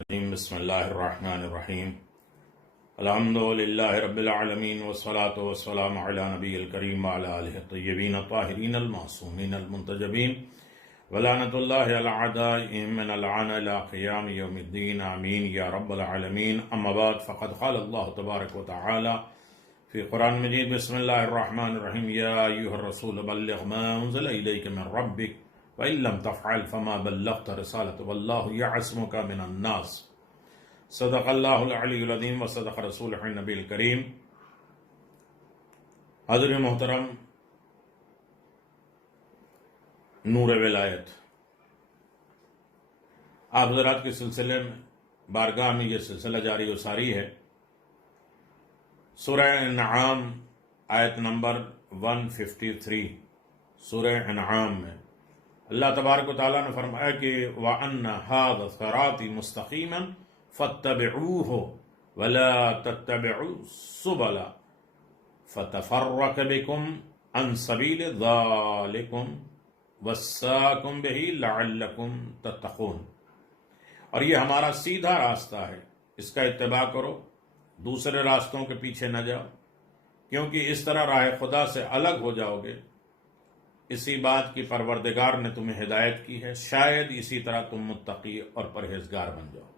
بسم اللہ الرحمن الرحیم الحمد للہ رب العالمین والصلاة والسلام علی نبی الکریم وعلی آلہ الطیبین الطاہرین المعصومین المنتجبین ولعنۃ اللہ علی اعدائہم من العن الى قیام یوم الدین آمین یا رب العالمین اما بعد فقد قال اللہ تبارک وتعالی فی قرآن مجید بسم اللہ الرحمن الرحیم یا ایہا الرسول بلغ ما انزل الیک من ربک وَإِن لَمْ تَفْعَلْ فَمَا بَلَّغْتَ رِسَالَتَهُ وَاللَّهُ يَعْصِمُكَ مِنَ النَّاسِ صدق اللہ العلی العظیم وصدق رسولہ النبی الکریم۔ حضرت محترم، نور ولایت آپ حضرات کے سلسلے میں بارگاہ میں یہ سلسلہ جاری و ساری ہے۔ سورہ انعام آیت نمبر 153 سورہ انعام میں اللہ تبارک و تعالیٰ نے فرمایا کہ وَأَنَّ هَذَا صِرَاطِي مُسْتَقِيمًا فَاتَّبِعُوهُ وَلَا تَتَّبِعُوا السُّبُلَ فَتَفَرَّقَ بِكُمْ عَنْ سَبِيلِهِ ذَلِكُمْ وَصَّاكُمْ بِهِ لَعَلَّكُمْ تَتَّقُونَ۔ اور یہ ہمارا سیدھا راستہ ہے، اس کا اتباع کرو، دوسرے راستوں کے پیچھے نہ جاؤ، کیونکہ اس طرح راہ خدا سے الگ ہو جاؤ گے۔ اسی بات کی پروردگار نے تمہیں ہدایت کی ہے، شاید اسی طرح تم متقی اور پرہیزگار بن جاؤ۔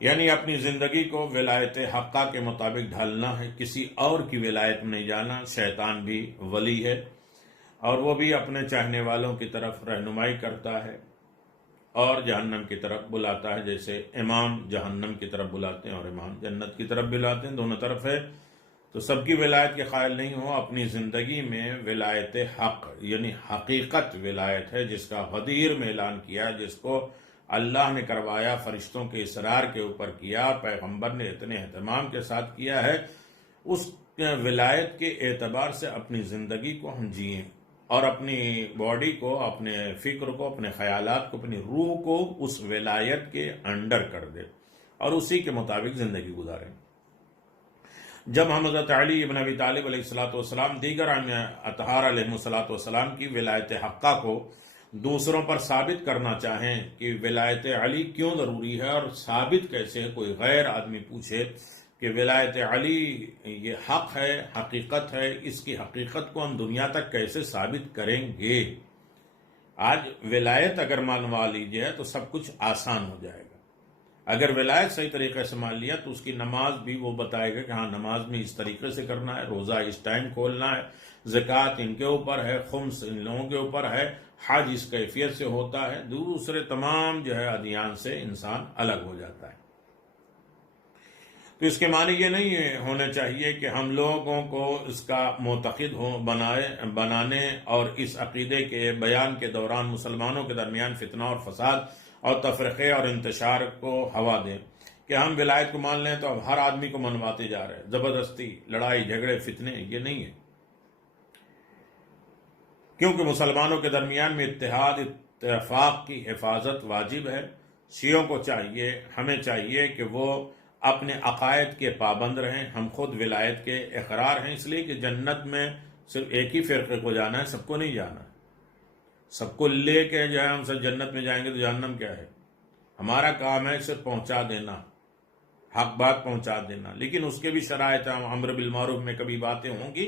یعنی اپنی زندگی کو ولایت حقہ کے مطابق ڈھالنا ہے، کسی اور کی ولایت میں نہیں جانا۔ شیطان بھی ولی ہے اور وہ بھی اپنے چاہنے والوں کی طرف رہنمائی کرتا ہے اور جہنم کی طرف بلاتا ہے، جیسے امام جہنم کی طرف بلاتے ہیں اور امام جنت کی طرف بلاتے ہیں، دونوں طرف ہے۔ تو سب کی ولایت کے قائل نہیں ہو، اپنی زندگی میں ولایت حق یعنی حقیقت ولایت ہے، جس کا غدیر میں اعلان کیا، جس کو اللہ نے کروایا، فرشتوں کے اصرار کے اوپر کیا، پیغمبر نے اتنے اہتمام کے ساتھ کیا ہے، اس ولایت کے اعتبار سے اپنی زندگی کو ہم جئیں اور اپنی باڈی کو، اپنے فکر کو، اپنے خیالات کو، اپنی روح کو اس ولایت کے انڈر کر دے اور اسی کے مطابق زندگی گزاریں۔ جب ہم حضرت علی ابن ابی طالب علیہ السلام دیگر اطہار علیہ السلام کی ولایت حقہ کو دوسروں پر ثابت کرنا چاہیں کہ ولایت علی کیوں ضروری ہے اور ثابت کیسے ہے، کوئی غیر آدمی پوچھے کہ ولایت علی یہ حق ہے، حقیقت ہے، اس کی حقیقت کو ہم دنیا تک کیسے ثابت کریں گے؟ آج ولایت اگر مانوا لیجیے تو سب کچھ آسان ہو جائے گا۔ اگر ولایت صحیح طریقے سے مان لیا تو اس کی نماز بھی وہ بتائے گا کہ ہاں نماز میں اس طریقے سے کرنا ہے، روزہ اس ٹائم کھولنا ہے، زکوٰۃ ان کے اوپر ہے، خمس ان لوگوں کے اوپر ہے، حج اس کیفیت سے ہوتا ہے، دوسرے تمام ادیان سے انسان الگ ہو جاتا ہے۔ تو اس کے معنی یہ نہیں ہونا چاہیے کہ ہم لوگوں کو اس کا معتقد بنانے اور اس عقیدے کے بیان کے دوران مسلمانوں کے درمیان فتنہ اور فساد اور تفرقے اور انتشار کو ہوا دیں کہ ہم ولایت کو مان لیں تو اب ہر آدمی کو منواتے جا رہے ہیں۔ زبردستی، لڑائی جھگڑے، فتنے، یہ نہیں ہے، کیونکہ مسلمانوں کے درمیان میں اتحاد، اتفاق کی حفاظت واجب ہے۔ شیعوں کو چاہیے، ہمیں چاہیے کہ وہ اپنے عقائد کے پابند رہیں۔ ہم خود ولایت کے اقرار ہیں، اس لیے کہ جنت میں صرف ایک ہی فرقے کو جانا ہے، سب کو نہیں جانا ہے۔ سب کو لے کے ہم سب جنت میں جائیں گے تو جہنم کیا ہے؟ ہمارا کام ہے صرف پہنچا دینا، حق بات پہنچا دینا، لیکن اس کے بھی شرائط ہیں۔ امر بالمعروف میں کبھی باتیں ہوں گی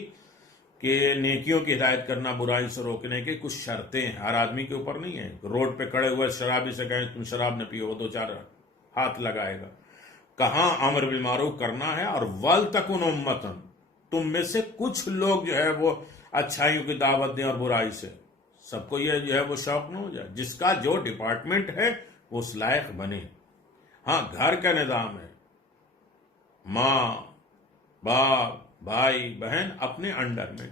کہ نیکیوں کی ہدایت کرنا، برائی سے روکنے کے کچھ شرطیں ہیں، ہر آدمی کے اوپر نہیں ہیں۔ روڈ پہ کھڑے ہوئے شرابی سے کہیں تم شراب نہ پیو، دو چار ہاتھ لگائے گا۔ کہاں امر بالمعروف کرنا ہے، اور وَلْتَكُنْ أُمَّةً، تم میں سے کچھ لوگ وہ اچھائیوں کی دعوت دیں اور برائی سے۔ سب کو یہ وہ شوق نہ ہو جائے، جس کا جو ڈپارٹمنٹ ہے وہ اس لائق بنے۔ ہاں، گھر کا نظام ہے، ماں باپ بھائی بہن اپنے انڈر میں،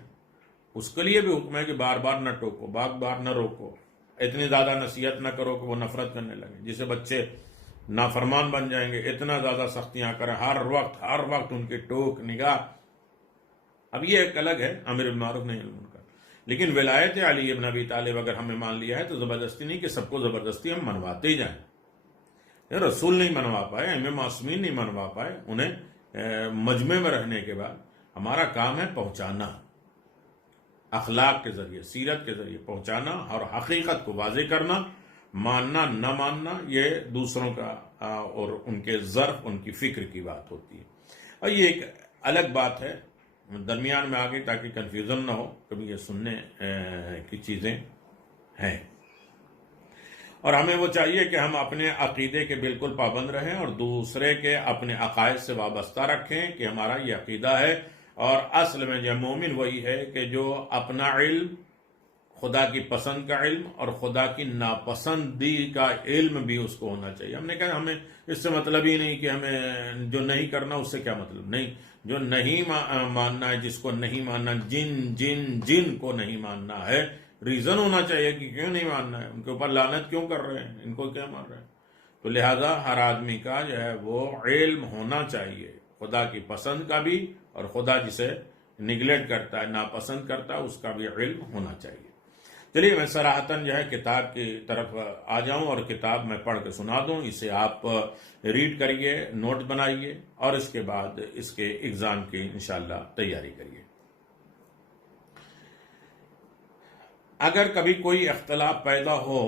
اس کے لیے بھی حکم ہے کہ بار بار نہ ٹوکو، بار بار نہ روکو، اتنی زیادہ نصیحت نہ کرو کہ وہ نفرت کرنے لگے، جسے بچے نافرمان بن جائیں گے۔ اتنا زیادہ سختیاں کریں، ہر وقت ان کی ٹوک نگاہ۔ اب یہ ایک الگ ہے، امر بالمعروف نہیں ان کا، لیکن ولایت علی ابن ابی طالب اگر ہمیں مان لیا ہے تو زبردستی نہیں کہ سب کو زبردستی ہم منواتے ہی جائیں۔ رسول نہیں منوا پائے، ائمہ معصومین نہیں منوا پائے، انہیں مجمع میں رہنے کے بعد ہمارا کام ہے پہنچانا، اخلاق کے ذریعے، سیرت کے ذریعے پہنچانا اور حقیقت کو واضح کرنا ماننا نہ ماننا یہ دوسروں کا اور ان کے ظرف، ان کی فکر کی بات ہوتی ہے. اور یہ ایک الگ بات ہے، درمیان میں آ گئی تاکہ کنفیوژن نہ ہو، کبھی یہ سننے کی چیزیں ہیں. اور ہمیں وہ چاہیے کہ ہم اپنے عقیدے کے بالکل پابند رہیں اور دوسرے کے اپنے عقائد سے وابستہ رکھیں کہ ہمارا یہ عقیدہ ہے. اور اصل میں جو مومن وہی ہے کہ جو اپنا علم، خدا کی پسند کا علم اور خدا کی ناپسندی کا علم بھی اس کو ہونا چاہیے. ہم نے کہا ہمیں اس سے مطلب ہی نہیں کہ ہمیں جو نہیں کرنا اس سے کیا مطلب، نہیں، جو نہیں ماننا ہے، جس کو نہیں ماننا، جن کو نہیں ماننا ہے، ریزن ہونا چاہیے کہ کیوں نہیں ماننا ہے، ان کے اوپر لعنت کیوں کر رہے ہیں، ان کو کیا مار رہے ہیں. تو لہذا ہر آدمی کا جو ہے وہ علم ہونا چاہیے، خدا کی پسند کا بھی اور خدا جسے نگلیکٹ کرتا ہے، ناپسند کرتا ہے، اس کا بھی علم ہونا چاہیے. چلیے میں صراحتاً جو ہے کتاب کی طرف آ جاؤں اور کتاب میں پڑھ کے سنا دوں. اسے آپ ریڈ کریے، نوٹ بنائیے اور اس کے بعد اس کے ایگزام کی انشاءاللہ تیاری کریے. اگر کبھی کوئی اختلاف پیدا ہو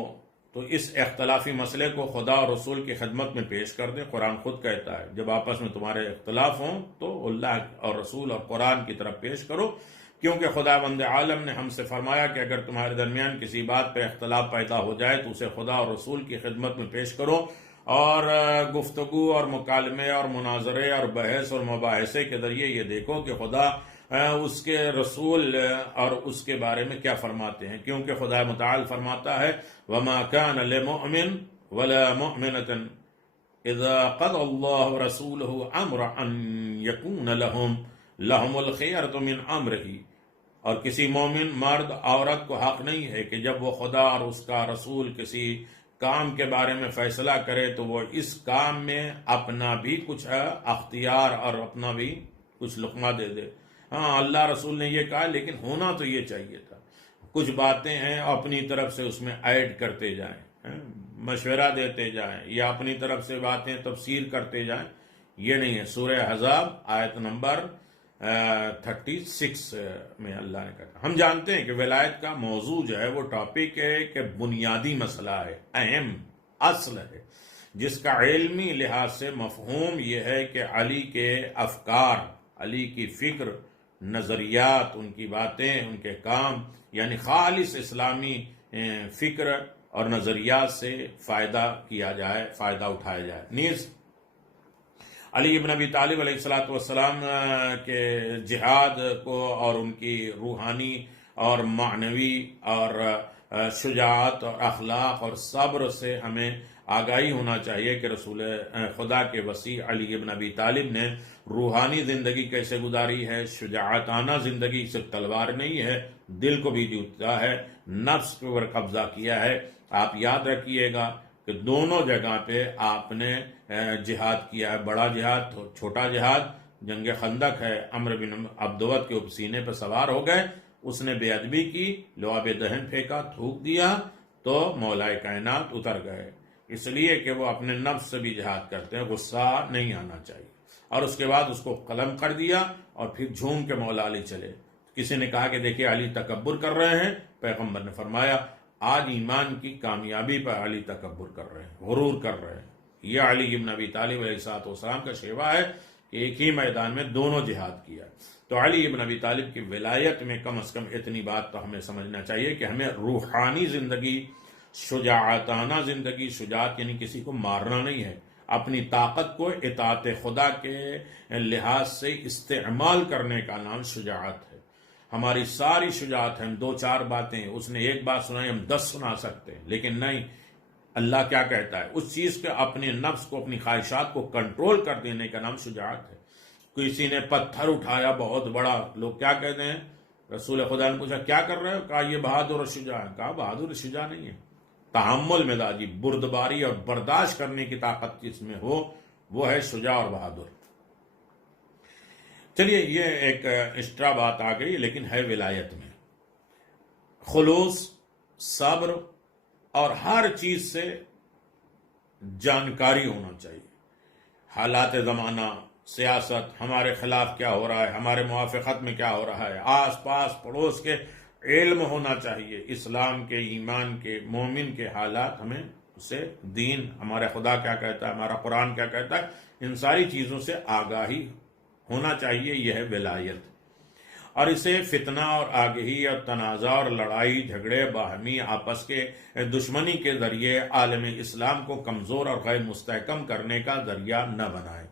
تو اس اختلافی مسئلے کو خدا اور رسول کی خدمت میں پیش کر دیں. قرآن خود کہتا ہے جب آپس میں تمہارے اختلاف ہوں تو اللہ اور رسول اور قرآن کی طرف پیش کرو، کیونکہ خداوند عالم نے ہم سے فرمایا کہ اگر تمہارے درمیان کسی بات پہ اختلاف پیدا ہو جائے تو اسے خدا اور رسول کی خدمت میں پیش کرو اور گفتگو اور مکالمے اور مناظرے اور بحث اور مباحثے کے ذریعے یہ دیکھو کہ خدا اس کے رسول اور اس کے بارے میں کیا فرماتے ہیں، کیونکہ خدا متعال فرماتا ہے وَمَا كَانَ لِمُؤْمِنٍ وَلَا مُؤْمِنَةٍ إِذَا قَضَى اللَّهُ رَسُولَهُ أَمْرًا أَن يَكُونَ لَهُمُ الْخِيَرَةُ مِنْ أَمْرِهِ. اور کسی مومن مرد عورت کو حق نہیں ہے کہ جب وہ خدا اور اس کا رسول کسی کام کے بارے میں فیصلہ کرے تو وہ اس کام میں اپنا بھی کچھ اختیار اور اپنا بھی کچھ لقمہ دے دے. ہاں اللہ رسول نے یہ کہا لیکن ہونا تو یہ چاہیے تھا. کچھ باتیں ہیں اپنی طرف سے اس میں ایڈ کرتے جائیں، مشورہ دیتے جائیں یا اپنی طرف سے باتیں تفسیر کرتے جائیں، یہ نہیں ہے. سورہ احزاب آیت نمبر 36 میں اللہ نے کہا. ہم جانتے ہیں کہ ولایت کا موضوع جو ہے وہ ٹاپک ہے کہ بنیادی مسئلہ ہے، اہم اصل ہے، جس کا علمی لحاظ سے مفہوم یہ ہے کہ علی کے افکار، علی کی فکر، نظریات، ان کی باتیں، ان کے کام، یعنی خالص اسلامی فکر اور نظریات سے فائدہ کیا جائے، فائدہ اٹھایا جائے. نیز علی ابن ابی طالب علیہ السلام کے جہاد کو اور ان کی روحانی اور معنوی اور شجاعت اور اخلاق اور صبر سے ہمیں آگاہی ہونا چاہیے کہ رسول خدا کے وسیع علی ابن ابی طالب نے روحانی زندگی کیسے گزاری ہے. شجاعتانہ زندگی صرف تلوار نہیں ہے، دل کو بھی جوتا ہے، نفس پر قبضہ کیا ہے. آپ یاد رکھیے گا کہ دونوں جگہ پہ آپ نے جہاد کیا ہے، بڑا جہاد، چھوٹا جہاد. جنگ خندق ہے، عمرو بن عبدود کے سینے پہ سوار ہو گئے، اس نے بے ادبی کی، لعاب دہن پھینکا، تھوک دیا تو مولائے کائنات اتر گئے. اس لیے کہ وہ اپنے نفس سے بھی جہاد کرتے ہیں، غصہ نہیں آنا چاہیے. اور اس کے بعد اس کو قلم کر دیا اور پھر جھوم کے مولا علی چلے. کسی نے کہا کہ دیکھیے علی تکبر کر رہے ہیں، پیغمبر نے فرمایا آج ایمان کی کامیابی پر علی تکبر کر رہے ہیں، غرور کر رہے ہیں. یہ علی ابن ابی طالب علیہ السلام کا شیوا ہے کہ ایک ہی میدان میں دونوں جہاد کیا. تو علی ابن ابی طالب کی ولایت میں کم از کم اتنی بات تو ہمیں سمجھنا چاہیے کہ ہمیں روحانی زندگی، شجاعتانہ زندگی، شجاعت یعنی کسی کو مارنا نہیں ہے، اپنی طاقت کو اطاعت خدا کے لحاظ سے استعمال کرنے کا نام شجاعت ہے. ہماری ساری شجاعت ہے، ہم 2-4 باتیں، اس نے ایک بات سنائی ہم 10 سنا سکتے ہیں، لیکن نہیں. اللہ کیا کہتا ہے؟ اس چیز کے اپنے نفس کو، اپنی خواہشات کو کنٹرول کر دینے کا نام شجاعت ہے. کسی نے پتھر اٹھایا بہت بڑا، لوگ کیا کہتے ہیں؟ رسول خدا نے پوچھا کیا کر رہے ہو؟ کہا یہ بہادر اور شجاع ہے. کہا بہادر اور شجاع نہیں ہے، تحمل مزاجی، بردباری اور برداشت کرنے کی طاقت جس میں ہو وہ ہے شجاع اور بہادر. چلیے یہ ایک ایکسٹرا بات آ گئی، لیکن ہے ولایت میں خلوص، صبر اور ہر چیز سے جانکاری ہونا چاہیے. حالات زمانہ، سیاست، ہمارے خلاف کیا ہو رہا ہے، ہمارے موافقت میں کیا ہو رہا ہے، آس پاس پڑوس کے علم ہونا چاہیے اسلام کے، ایمان کے، مومن کے حالات، ہمیں اسے دین، ہمارا خدا کیا کہتا ہے، ہمارا قرآن کیا کہتا ہے، ان ساری چیزوں سے آگاہی ہونا چاہیے. یہ ہے ولایت. اور اسے فتنہ اور آگہی اور تنازع اور لڑائی جھگڑے باہمی آپس کے دشمنی کے ذریعے عالم اسلام کو کمزور اور غیر مستحکم کرنے کا ذریعہ نہ بنائیں،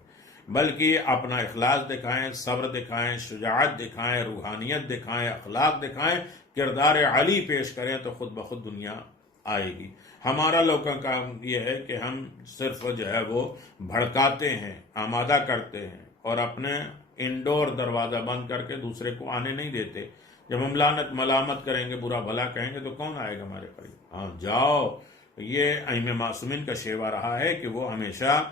بلکہ اپنا اخلاص دکھائیں، صبر دکھائیں، شجاعت دکھائیں، روحانیت دکھائیں، اخلاق دکھائیں، کردار علی پیش کریں، تو خود بخود دنیا آئے گی. ہمارا لوگوں کا کام یہ ہے کہ ہم صرف جو ہے وہ بھڑکاتے ہیں، آمادہ کرتے ہیں، اور اپنے انڈور دروازہ بند کر کے دوسرے کو آنے نہیں دیتے. جب ہم لعنت ملامت کریں گے، برا بھلا کہیں گے، تو کون آئے گا ہمارے قریب؟ ہاں جاؤ. یہ ائمہ معصومین کا شیوا رہا ہے کہ وہ ہمیشہ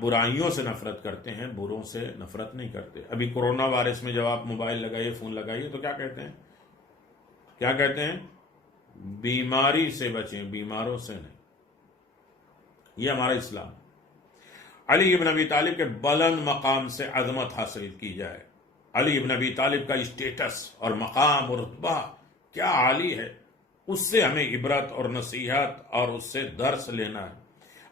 برائیوں سے نفرت کرتے ہیں، بروں سے نفرت نہیں کرتے. ابھی کورونا وائرس میں جب آپ موبائل لگائیے، فون لگائیے، تو کیا کہتے ہیں؟ کیا کہتے ہیں؟ بیماری سے بچیں، بیماروں سے نہیں. یہ ہمارا اسلام. علی ابن ابی طالب کے بلند مقام سے عظمت حاصل کی جائے. علی ابن ابی طالب کا اسٹیٹس اور مقام اور رتبہ کیا عالی ہے، اس سے ہمیں عبرت اور نصیحت اور اس سے درس لینا ہے.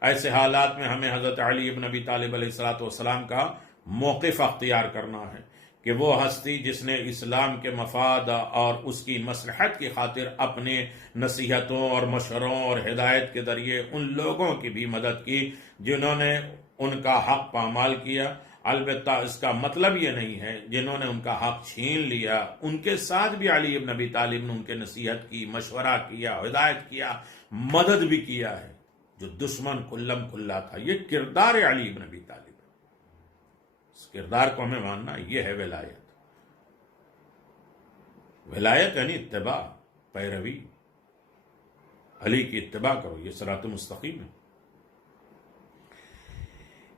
ایسے حالات میں ہمیں حضرت علی ابن ابی طالب علیہ السلام کا موقف اختیار کرنا ہے کہ وہ ہستی جس نے اسلام کے مفاد اور اس کی مصلحت کی خاطر اپنے نصیحتوں اور مشوروں اور ہدایت کے ذریعے ان لوگوں کی بھی مدد کی جنہوں نے ان کا حق پامال کیا. البتہ اس کا مطلب یہ نہیں ہے جنہوں نے ان کا حق چھین لیا، ان کے ساتھ بھی علی ابن ابی طالب نے ان کے نصیحت کی، مشورہ کیا، ہدایت کیا، مدد بھی کیا ہے. جو دشمن کلم کلا تھا، یہ کردار علی ابن ابی طالب. اس کردار کو ہمیں ماننا، یہ ہے ولایت. ولایت یعنی اتباع، پیروی. علی کی اتباع کرو، یہ صراط مستقیم ہے.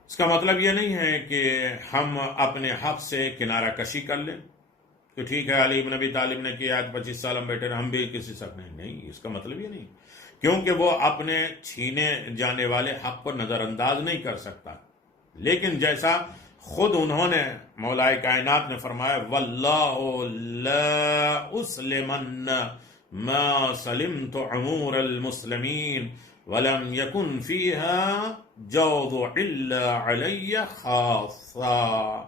اس کا مطلب یہ نہیں ہے کہ ہم اپنے حق سے کنارہ کشی کر لیں کہ ٹھیک ہے علی ابن ابی طالب نے کیا، آج 25 سال ہم بیٹھے رہے، ہم بھی کسی سے نہیں. اس کا مطلب یہ نہیں، کیونکہ وہ اپنے چھینے جانے والے حق کو نظر انداز نہیں کر سکتا. لیکن جیسا خود انہوں نے، مولا کائنات نے فرمایا، واللہ لا اسلمن ما سلمت عمور المسلمین ولم يكن فيها جوض الا علی خاصا.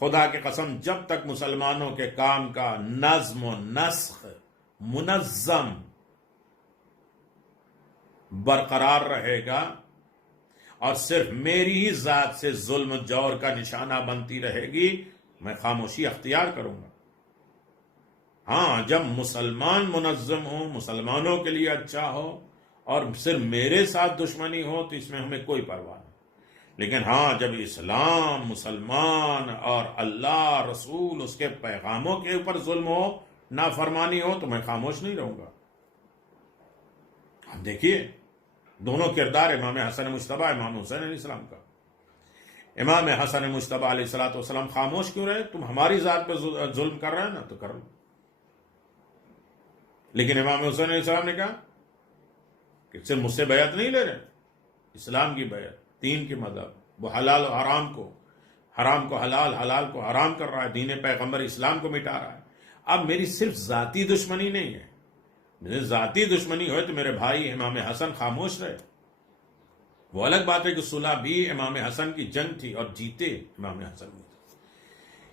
خدا کی قسم، جب تک مسلمانوں کے کام کا نظم و نسق منظم برقرار رہے گا اور صرف میری ہی ذات سے ظلم جور کا نشانہ بنتی رہے گی، میں خاموشی اختیار کروں گا. ہاں، جب مسلمان منظم ہو، مسلمانوں کے لیے اچھا ہو، اور صرف میرے ساتھ دشمنی ہو، تو اس میں ہمیں کوئی پرواہ نہیں. لیکن ہاں، جب اسلام، مسلمان اور اللہ، رسول، اس کے پیغاموں کے اوپر ظلم ہو، نافرمانی ہو، تو میں خاموش نہیں رہوں گا. اب دیکھیے دونوں کردار امام حسن مجتبیٰ، امام حسین علیہ السلام کا. امام حسن مجتبیٰ علیہ السلام خاموش کیوں رہے؟ تم ہماری ذات پہ ظلم کر رہے ہیں نا، تو کر لو. لیکن امام حسین علیہ السلام نے کہا کہ صرف مجھ سے بیعت نہیں لے رہے، اسلام کی بیعت، دین کی مذہب، وہ حلال و حرام کو حلال، حلال کو حرام کر رہا ہے، دین پیغمبر اسلام کو مٹا رہا ہے. اب میری صرف ذاتی دشمنی نہیں ہے. میرے ذاتی دشمنی ہوئے تو میرے بھائی امام حسن خاموش رہے. وہ الگ بات ہے کہ صلح بھی امام حسن کی جنگ تھی اور جیتے امام حسن میں،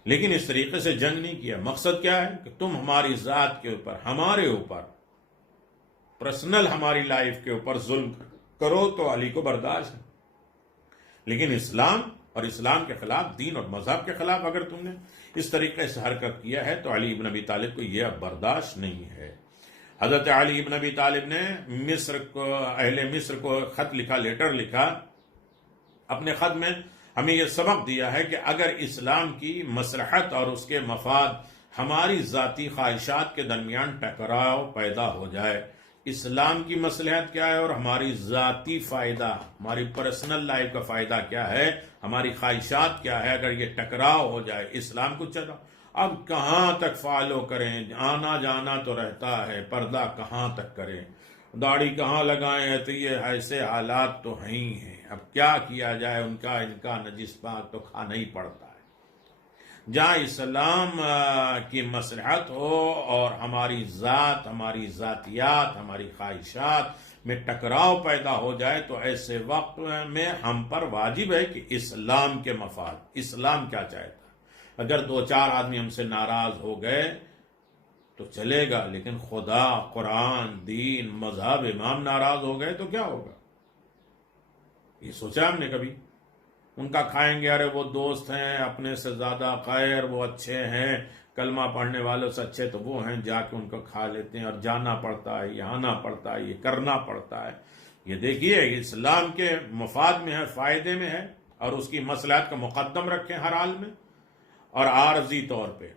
لیکن اس طریقے سے جنگ نہیں کیا. مقصد کیا ہے کہ تم ہماری ذات کے اوپر، ہمارے اوپر، پرسنل ہماری لائف کے اوپر ظلم کرو تو علی کو برداشت ہے، لیکن اسلام اور اسلام کے خلاف، دین اور مذہب کے خلاف اگر تم نے اس طریقے سے حرکت کیا ہے تو علی ابن ابی طالب کو یہ اب برداشت نہیں ہے. حضرت علی ابن ابی طالب نے اہل مصر کو خط لکھا، لیٹر لکھا. اپنے خط میں ہمیں یہ سبق دیا ہے کہ اگر اسلام کی مصلحت اور اس کے مفاد ہماری ذاتی خواہشات کے درمیان ٹکراؤ پیدا ہو جائے، اسلام کی مصلحت کیا ہے اور ہماری ذاتی فائدہ، ہماری پرسنل لائف کا فائدہ کیا ہے، ہماری خواہشات کیا ہے، اگر یہ ٹکراؤ ہو جائے، اسلام کو چلا اب کہاں تک فالو کریں؟ آنا جانا تو رہتا ہے، پردہ کہاں تک کریں، داڑھی کہاں لگائیں؟ تو یہ ایسے حالات تو ہیں ہی ہیں. اب کیا کیا جائے؟ ان کا نجس پاک تو کھانا ہی پڑتا ہے. جہاں اسلام کی مصلحت ہو اور ہماری ذات، ہماری ذاتیات، ہماری خواہشات میں ٹکراؤ پیدا ہو جائے، تو ایسے وقت میں ہم پر واجب ہے کہ اسلام کے مفاد، اسلام کیا چاہتا ہے۔ اگر دو چار آدمی ہم سے ناراض ہو گئے تو چلے گا، لیکن خدا، قرآن، دین، مذہب، امام ناراض ہو گئے تو کیا ہوگا؟ یہ سوچا ہم نے کبھی؟ ان کا کھائیں گے، ارے وہ دوست ہیں اپنے سے زیادہ خیر، وہ اچھے ہیں، کلمہ پڑھنے والوں سے اچھے تو وہ ہیں، جا کے ان کو کھا لیتے ہیں، اور جانا پڑتا ہے، یہ آنا پڑتا ہے، یہ کرنا پڑتا ہے۔ یہ دیکھیے اسلام کے مفاد میں ہے، فائدے میں ہے، اور اس کی مصلحت کا مقدم رکھیں ہر حال میں۔ اور عارضی طور پہ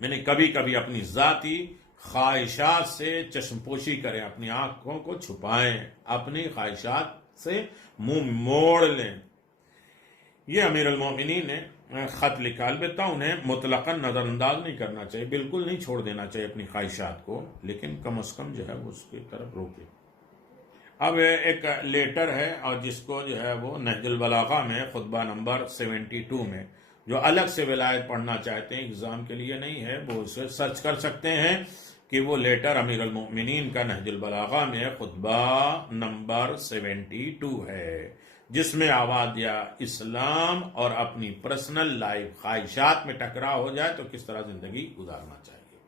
میں نے کبھی کبھی اپنی ذاتی خواہشات سے چشم پوشی کریں، اپنی آنکھوں کو چھپائیں، اپنی خواہشات سے منہ موڑ لیں۔ یہ امیر المومنین نے خط لکھا، البتہ انہیں مطلقاً نظر انداز نہیں کرنا چاہیے، بالکل نہیں چھوڑ دینا چاہیے اپنی خواہشات کو، لیکن کم از کم جو ہے وہ اس کی طرف روکے۔ اب ایک لیٹر ہے، اور جس کو جو ہے وہ نہج البلاغہ میں خطبہ نمبر 72 میں، جو الگ سے ولایت پڑھنا چاہتے ہیں، ایگزام کے لیے نہیں ہے، وہ اسے سرچ کر سکتے ہیں کہ وہ لیٹر امیر المؤمنین کا نہج البلاغہ میں خطبہ نمبر 72 ہے، جس میں آواز دیا اسلام اور اپنی پرسنل لائف، خواہشات میں ٹکرا ہو جائے تو کس طرح زندگی گزارنا چاہیے۔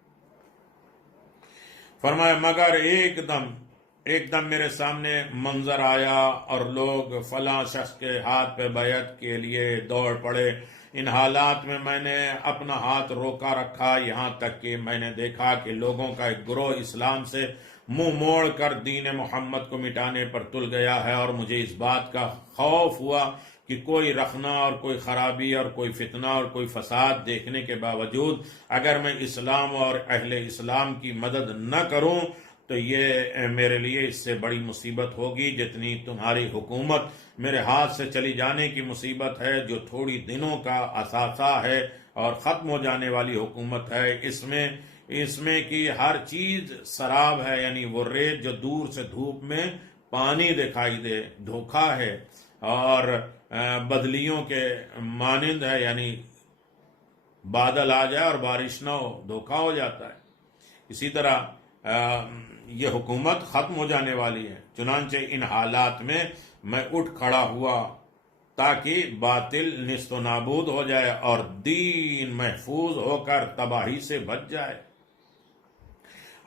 فرمایا مگر ایک دم میرے سامنے منظر آیا اور لوگ فلاں شخص کے ہاتھ پہ بیعت کے لیے دوڑ پڑے۔ ان حالات میں میں نے اپنا ہاتھ روکا رکھا، یہاں تک کہ میں نے دیکھا کہ لوگوں کا ایک گروہ اسلام سے منہ موڑ کر دین محمد کو مٹانے پر تل گیا ہے، اور مجھے اس بات کا خوف ہوا کہ کوئی رخنا اور کوئی خرابی اور کوئی فتنہ اور کوئی فساد دیکھنے کے باوجود اگر میں اسلام اور اہل اسلام کی مدد نہ کروں تو یہ میرے لیے اس سے بڑی مصیبت ہوگی جتنی تمہاری حکومت میرے ہاتھ سے چلی جانے کی مصیبت ہے، جو تھوڑی دنوں کا اثاثہ ہے اور ختم ہو جانے والی حکومت ہے۔ اس میں کی ہر چیز سراب ہے، یعنی وہ ریت جو دور سے دھوپ میں پانی دکھائی دے، دھوکہ ہے، اور بدلیوں کے مانند ہے، یعنی بادل آ جائے اور بارش نہ ہو، دھوکہ ہو جاتا ہے۔ اسی طرح یہ حکومت ختم ہو جانے والی ہے۔ چنانچہ ان حالات میں میں اٹھ کھڑا ہوا تاکہ باطل نیست و نابود ہو جائے اور دین محفوظ ہو کر تباہی سے بچ جائے۔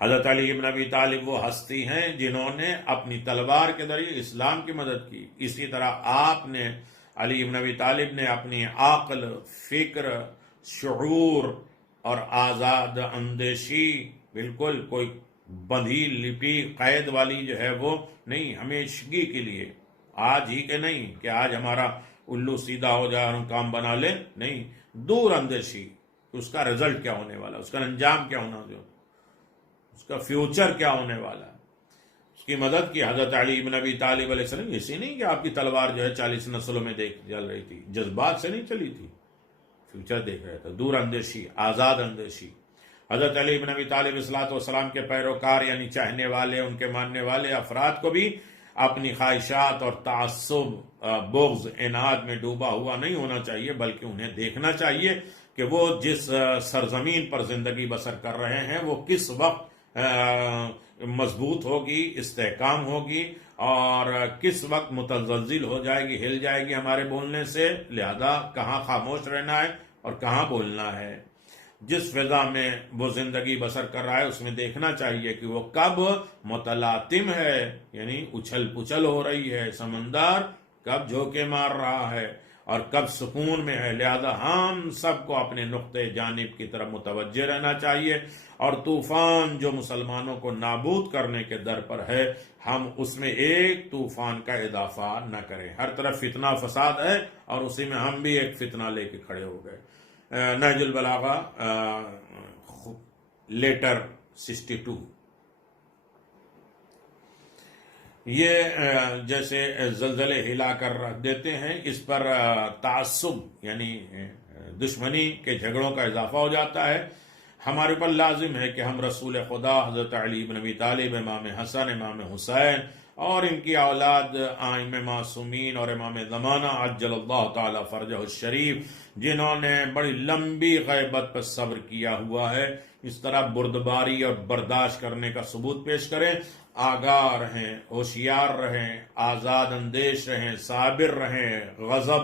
حضرت علی بن ابی طالب وہ ہستی ہیں جنہوں نے اپنی تلوار کے ذریعے اسلام کی مدد کی۔ اسی طرح آپ نے، علی بن ابی طالب نے اپنی عقل، فکر، شعور اور آزاد اندیشی، بالکل کوئی بندھی لپی قید والی جو ہے وہ نہیں، ہمیشگی کے لیے، آج ہی کے نہیں کہ آج ہمارا الو سیدھا ہو جائے اور ہم کام بنا لیں، نہیں، دور اندیشی، اس کا رزلٹ کیا ہونے والا، اس کا انجام کیا ہونا، جو اس کا فیوچر کیا ہونے والا ہے، اس کی مدد کی۔ حضرت علی بن ابی طالب علیہ السلام، اسی نہیں کہ آپ کی تلوار جو ہے 40 نسلوں میں چل رہی تھی، جذبات سے نہیں چلی تھی، فیوچر دیکھ رہے تھے، دور اندیشی، آزاد اندیشی۔ حضرت علی بن ابی طالب علیہ السلام کے پیروکار، یعنی چاہنے والے، ان کے ماننے والے افراد کو بھی اپنی خواہشات اور تعصب، بغض، عناد میں ڈوبا ہوا نہیں ہونا چاہیے، بلکہ انہیں دیکھنا چاہیے کہ وہ جس سرزمین پر زندگی بسر کر رہے ہیں وہ کس وقت مضبوط ہوگی، استحکام ہوگی، اور کس وقت متزلزل ہو جائے گی، ہل جائے گی ہمارے بولنے سے، لہذا کہاں خاموش رہنا ہے اور کہاں بولنا ہے۔ جس فضا میں وہ زندگی بسر کر رہا ہے اس میں دیکھنا چاہیے کہ وہ کب متلاطم ہے، یعنی اچھل پچھل ہو رہی ہے، سمندر کب جھوکے مار رہا ہے اور کب سکون میں ہے۔ لہذا ہم سب کو اپنے نقطۂ جانب کی طرف متوجہ رہنا چاہیے، اور طوفان جو مسلمانوں کو نابود کرنے کے در پر ہے، ہم اس میں ایک طوفان کا اضافہ نہ کریں۔ ہر طرف فتنہ فساد ہے اور اسی میں ہم بھی ایک فتنہ لے کے کھڑے ہو گئے۔ نہج البلاغہ لیٹر 62، یہ جیسے زلزلے ہلا کر رکھ دیتے ہیں، اس پر تعصب یعنی دشمنی کے جھگڑوں کا اضافہ ہو جاتا ہے۔ ہمارے پر لازم ہے کہ ہم رسول خدا حضرت علی بن ابی طالب، امام حسن، امام حسین اور ان کی اولاد ائمہ معصومین اور امام زمانہ عجل اللہ تعالی فرجہ الشریف، جنہوں نے بڑی لمبی غیبت پر صبر کیا ہوا ہے، اس طرح بردباری اور برداشت کرنے کا ثبوت پیش کریں، آگاہ رہیں، ہوشیار رہیں، آزاد اندیش رہیں، صابر رہیں، غضب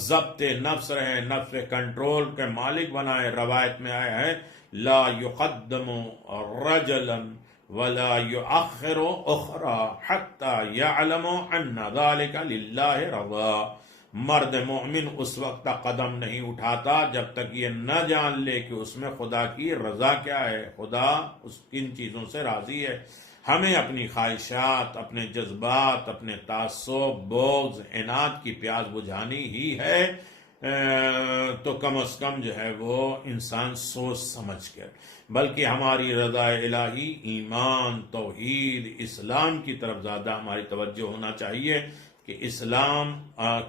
ضبط نفس رہیں، نفس کنٹرول کے مالک بنائیں۔ روایت میں آیا ہے لا يقدم رجلا ولا يؤخر اخرى حتى يعلم ان ذلك لله رضا، مرد مومن اس وقت تک قدم نہیں اٹھاتا جب تک یہ نہ جان لے کہ اس میں خدا کی رضا کیا ہے، خدا اس کن چیزوں سے راضی ہے۔ ہمیں اپنی خواہشات، اپنے جذبات، اپنے تعصب، بغض، عناد کی پیاس بجھانی ہی ہے، تو کم از کم جو ہے وہ انسان سوچ سمجھ کر، بلکہ ہماری رضا الہی، ایمان، توحید، اسلام کی طرف زیادہ ہماری توجہ ہونا چاہیے کہ اسلام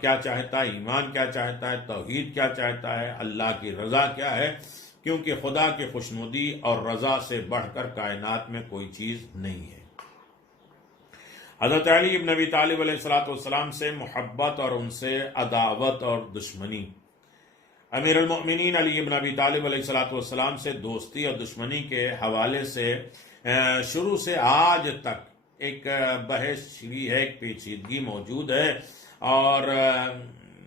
کیا چاہتا ہے، ایمان کیا چاہتا ہے، توحید کیا چاہتا ہے، اللہ کی رضا کیا ہے، کیونکہ خدا کی خوشنودی اور رضا سے بڑھ کر کائنات میں کوئی چیز نہیں ہے۔ حضرت علی ابن ابی طالب علیہ السلام سے محبت اور ان سے عداوت اور دشمنی، امیر المؤمنین علی ابن ابی طالب علیہ السلام سے دوستی اور دشمنی کے حوالے سے شروع سے آج تک ایک بحث چھڑی ہے، ایک پیچیدگی موجود ہے، اور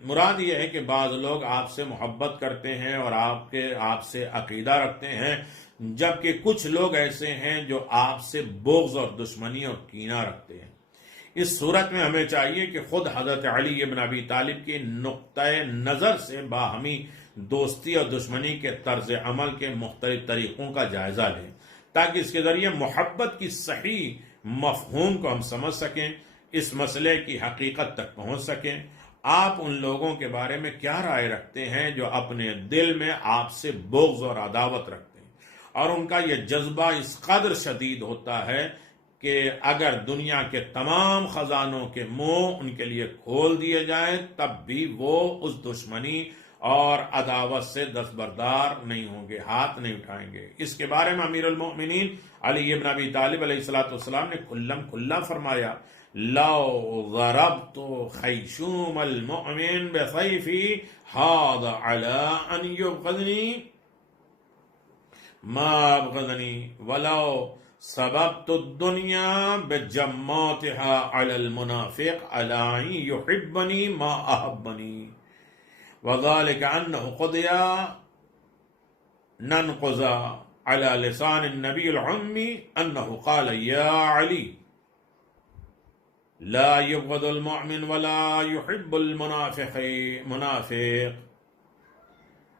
مراد یہ ہے کہ بعض لوگ آپ سے محبت کرتے ہیں اور آپ سے عقیدہ رکھتے ہیں، جبکہ کچھ لوگ ایسے ہیں جو آپ سے بغض اور دشمنی اور کینہ رکھتے ہیں۔ اس صورت میں ہمیں چاہیے کہ خود حضرت علی ابن ابی طالب کی نقطۂ نظر سے باہمی دوستی اور دشمنی کے طرز عمل کے مختلف طریقوں کا جائزہ لیں، تاکہ اس کے ذریعے محبت کی صحیح مفہوم کو ہم سمجھ سکیں، اس مسئلے کی حقیقت تک پہنچ سکیں۔ آپ ان لوگوں کے بارے میں کیا رائے رکھتے ہیں جو اپنے دل میں آپ سے بغض اور عداوت رکھتے ہیں، اور ان کا یہ جذبہ اس قدر شدید ہوتا ہے کہ اگر دنیا کے تمام خزانوں کے منہ ان کے لیے کھول دیے جائیں تب بھی وہ اس دشمنی اور عداوت سے دستبردار نہیں ہوں گے، ہاتھ نہیں اٹھائیں گے۔ اس کے بارے میں امیر المؤمنین علی ابن ابی طالب علیہ السلام نے کھلم کھلا فرمایا لو ضربت خیشوم المؤمن بسیفی حاض علی ان یبغضنی ما ابغضنی ولو سببت الدنیا بجماتها على المنافق على ان يحبني ما احبني وذلك انه قضي ننقض على لسان النبي العمي انه قال يا علي لا يبغض المؤمن ولا يحب المنافق،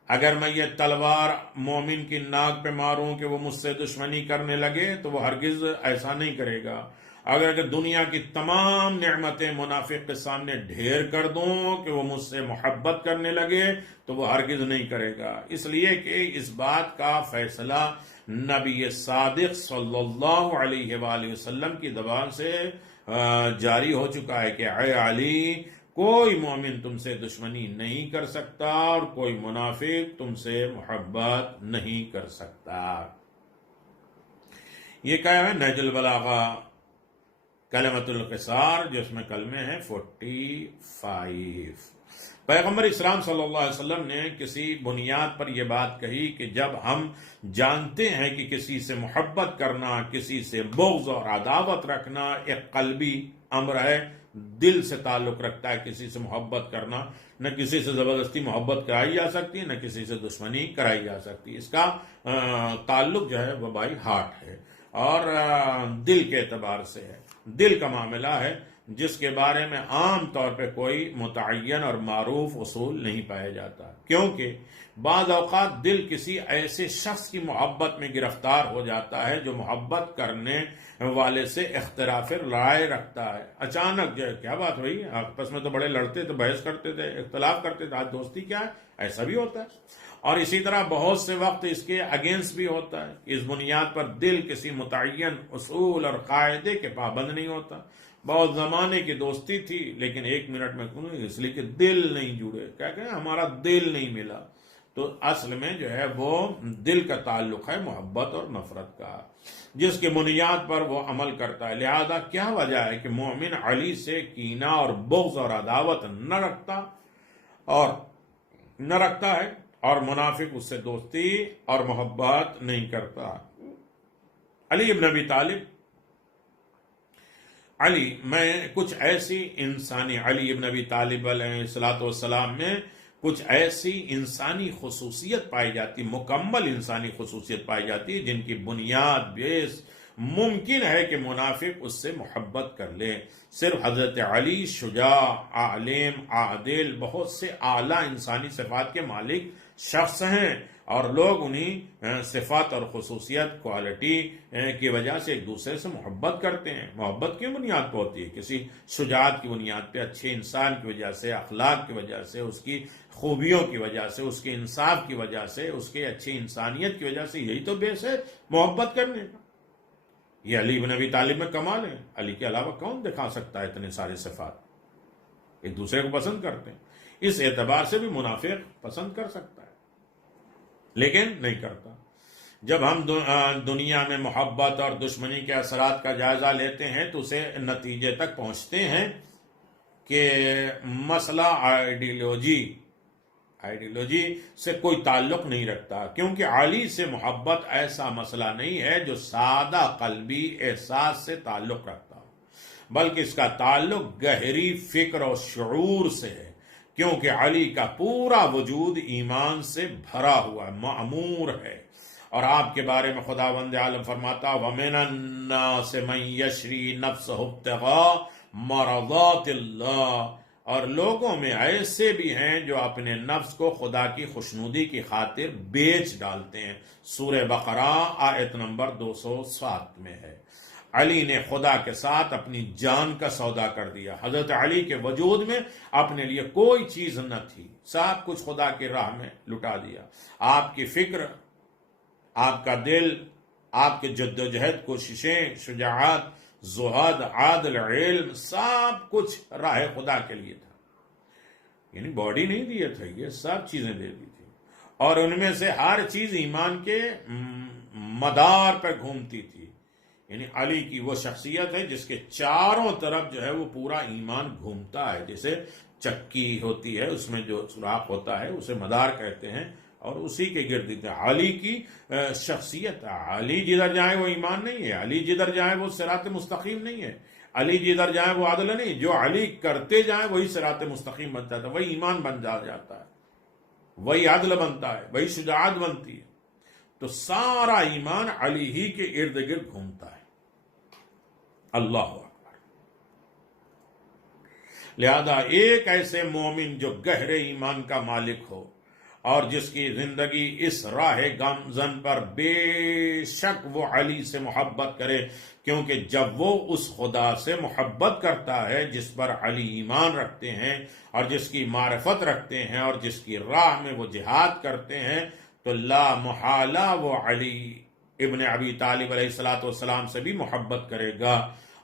اگر میں یہ تلوار مومن کی ناک پہ ماروں کہ وہ مجھ سے دشمنی کرنے لگے تو وہ ہرگز ایسا نہیں کرے گا، اگر دنیا کی تمام نعمتیں منافق کے سامنے ڈھیر کر دوں کہ وہ مجھ سے محبت کرنے لگے تو وہ ہرگز نہیں کرے گا۔ اس لیے کہ اس بات کا فیصلہ نبی صادق صلی اللہ علیہ وآلہ وسلم کی زبان سے جاری ہو چکا ہے کہ اے علی، کوئی مومن تم سے دشمنی نہیں کر سکتا اور کوئی منافق تم سے محبت نہیں کر سکتا۔ یہ کیا ہے نہج البلاغہ کلمۃ القصار، جس میں کلمے ہیں 45۔ پیغمبر اسلام صلی اللہ علیہ وسلم نے کسی بنیاد پر یہ بات کہی کہ جب ہم جانتے ہیں کہ کسی سے محبت کرنا، کسی سے بغض اور عداوت رکھنا ایک قلبی امر ہے، دل سے تعلق رکھتا ہے، کسی سے محبت کرنا، نہ کسی سے زبردستی محبت کرائی جا سکتی، نہ کسی سے دشمنی کرائی جا سکتی، اس کا تعلق جو ہے وہ بائی ہارٹ ہے اور دل کے اعتبار سے ہے، دل کا معاملہ ہے جس کے بارے میں عام طور پہ کوئی متعین اور معروف اصول نہیں پایا جاتا، کیونکہ بعض اوقات دل کسی ایسے شخص کی محبت میں گرفتار ہو جاتا ہے جو محبت کرنے والے سے اختلاف رائے رکھتا ہے۔ اچانک جو ہے کیا بات ہوئی، آپس میں تو بڑے لڑتے تھے، بحث کرتے تھے، اختلاف کرتے تھے، آج دوستی کیا ہے، ایسا بھی ہوتا ہے۔ اور اسی طرح بہت سے وقت اس کے اگینسٹ بھی ہوتا ہے، اس بنیاد پر دل کسی متعین اصول اور قاعدے کے پابند نہیں ہوتا۔ بہت زمانے کی دوستی تھی لیکن ایک منٹ میں اس لیے کہ دل نہیں جڑے، کیا کہ ہمارا دل نہیں ملا، تو اصل میں جو ہے وہ دل کا تعلق ہے محبت اور نفرت کا، جس کی بنیاد پر وہ عمل کرتا ہے۔ لہذا کیا وجہ ہے کہ مومن علی سے کینہ اور بغض اور عداوت نہ رکھتا ہے، اور منافق اس سے دوستی اور محبت نہیں کرتا۔ علی ابن ابی طالب، علی ابن ابی طالب علیہ الصلوۃ والسلام میں کچھ ایسی انسانی خصوصیت پائی جاتی، مکمل انسانی خصوصیت پائی جاتی ہے، جن کی بنیاد بیس ممکن ہے کہ منافق اس سے محبت کر لے۔ صرف حضرت علی شجاع، عالم، عادل، بہت سے اعلیٰ انسانی صفات کے مالک شخص ہیں، اور لوگ انہی صفات اور خصوصیت، کوالٹی کی وجہ سے ایک دوسرے سے محبت کرتے ہیں۔ محبت کی بنیاد پہ ہوتی ہے، کسی شجاعت کی بنیاد پہ، اچھے انسان کی وجہ سے، اخلاق کی وجہ سے، اس کی خوبیوں کی وجہ سے، اس کے انصاف کی وجہ سے، اس کے اچھی انسانیت کی وجہ سے، یہی تو بیس ہے محبت کرنے کا۔ یہ علی بن ابی طالب میں کمال ہے، علی کے علاوہ کون دکھا سکتا ہے اتنے سارے صفات؟ ایک دوسرے کو پسند کرتے ہیں، اس اعتبار سے بھی منافق پسند کر سکتا ہے لیکن نہیں کرتا۔ جب ہم دنیا میں محبت اور دشمنی کے اثرات کا جائزہ لیتے ہیں تو اسے نتیجے تک پہنچتے ہیں کہ مسئلہ آئیڈیالوجی سے کوئی تعلق نہیں رکھتا، کیونکہ علی سے محبت ایسا مسئلہ نہیں ہے جو سادہ قلبی احساس سے تعلق رکھتا ہو، بلکہ اس کا تعلق گہری فکر اور شعور سے ہے، کیونکہ علی کا پورا وجود ایمان سے بھرا ہوا ہے، معمور ہے، اور آپ کے بارے میں خداوند عالم فرماتا وَمِنَ النَّاسِ مَن يَشْرِي نَفْسَهُ ابْتِغَاءَ مَرْضَاتِ اللَّهِ، اور لوگوں میں ایسے بھی ہیں جو اپنے نفس کو خدا کی خوشنودی کی خاطر بیچ ڈالتے ہیں۔ سورہ بقرہ آیت نمبر 207 میں ہے۔ علی نے خدا کے ساتھ اپنی جان کا سودا کر دیا۔ حضرت علی کے وجود میں اپنے لیے کوئی چیز نہ تھی، سب کچھ خدا کی راہ میں لٹا دیا۔ آپ کی فکر، آپ کا دل، آپ کے جد و جہد، کوششیں، شجاعت، زہد، عادل، علم، سب کچھ راہ خدا کے لیے تھا۔ یعنی باڈی نہیں دیے تھے، یہ سب چیزیں دے دی تھی، اور ان میں سے ہر چیز ایمان کے مدار پر گھومتی تھی۔ یعنی علی کی وہ شخصیت ہے جس کے چاروں طرف جو ہے وہ پورا ایمان گھومتا ہے، جیسے چکی ہوتی ہے، اس میں جو سوراخ ہوتا ہے اسے مدار کہتے ہیں، اور اسی کے گرد علی کی شخصیت ہے۔ علی جدھر جائے وہ ایمان نہیں ہے، علی جدھر جائے وہ صراط مستقیم نہیں ہے، علی جدھر جائے وہ عدل نہیں، جو علی کرتے جائے وہی صراط مستقیم بن جاتا ہے، وہی ایمان بن جاتا ہے، وہی عدل بنتا ہے، وہی شجاعت بنتی ہے۔ تو سارا ایمان علی ہی کے ارد گرد گھومتا ہے۔ اللہ اکبر۔ لہذا ایک ایسے مومن جو گہرے ایمان کا مالک ہو اور جس کی زندگی اس راہ گامزن پر بے شک وہ علی سے محبت کرے، کیونکہ جب وہ اس خدا سے محبت کرتا ہے جس پر علی ایمان رکھتے ہیں اور جس کی معرفت رکھتے ہیں اور جس کی راہ میں وہ جہاد کرتے ہیں، تو لا محالہ وہ علی ابن ابی طالب علیہ الصلوۃ والسلام سے بھی محبت کرے گا،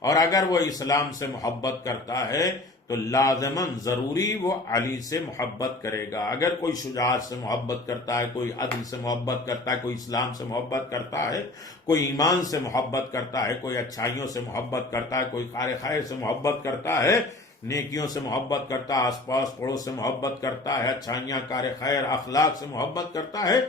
اور اگر وہ اسلام سے محبت کرتا ہے تو لازماً ضروری وہ علی سے محبت کرے گا۔ اگر کوئی شجاعت سے محبت کرتا ہے، کوئی عدل سے محبت کرتا ہے، کوئی اسلام سے محبت کرتا ہے، کوئی ایمان سے محبت کرتا ہے، کوئی اچھائیوں سے محبت کرتا ہے، کوئی کار خیر سے محبت کرتا ہے، نیکیوں سے محبت کرتا ہے، آس پاس پڑوس سے محبت کرتا ہے، اچھائیاں، کار خیر، اخلاق سے محبت کرتا ہے،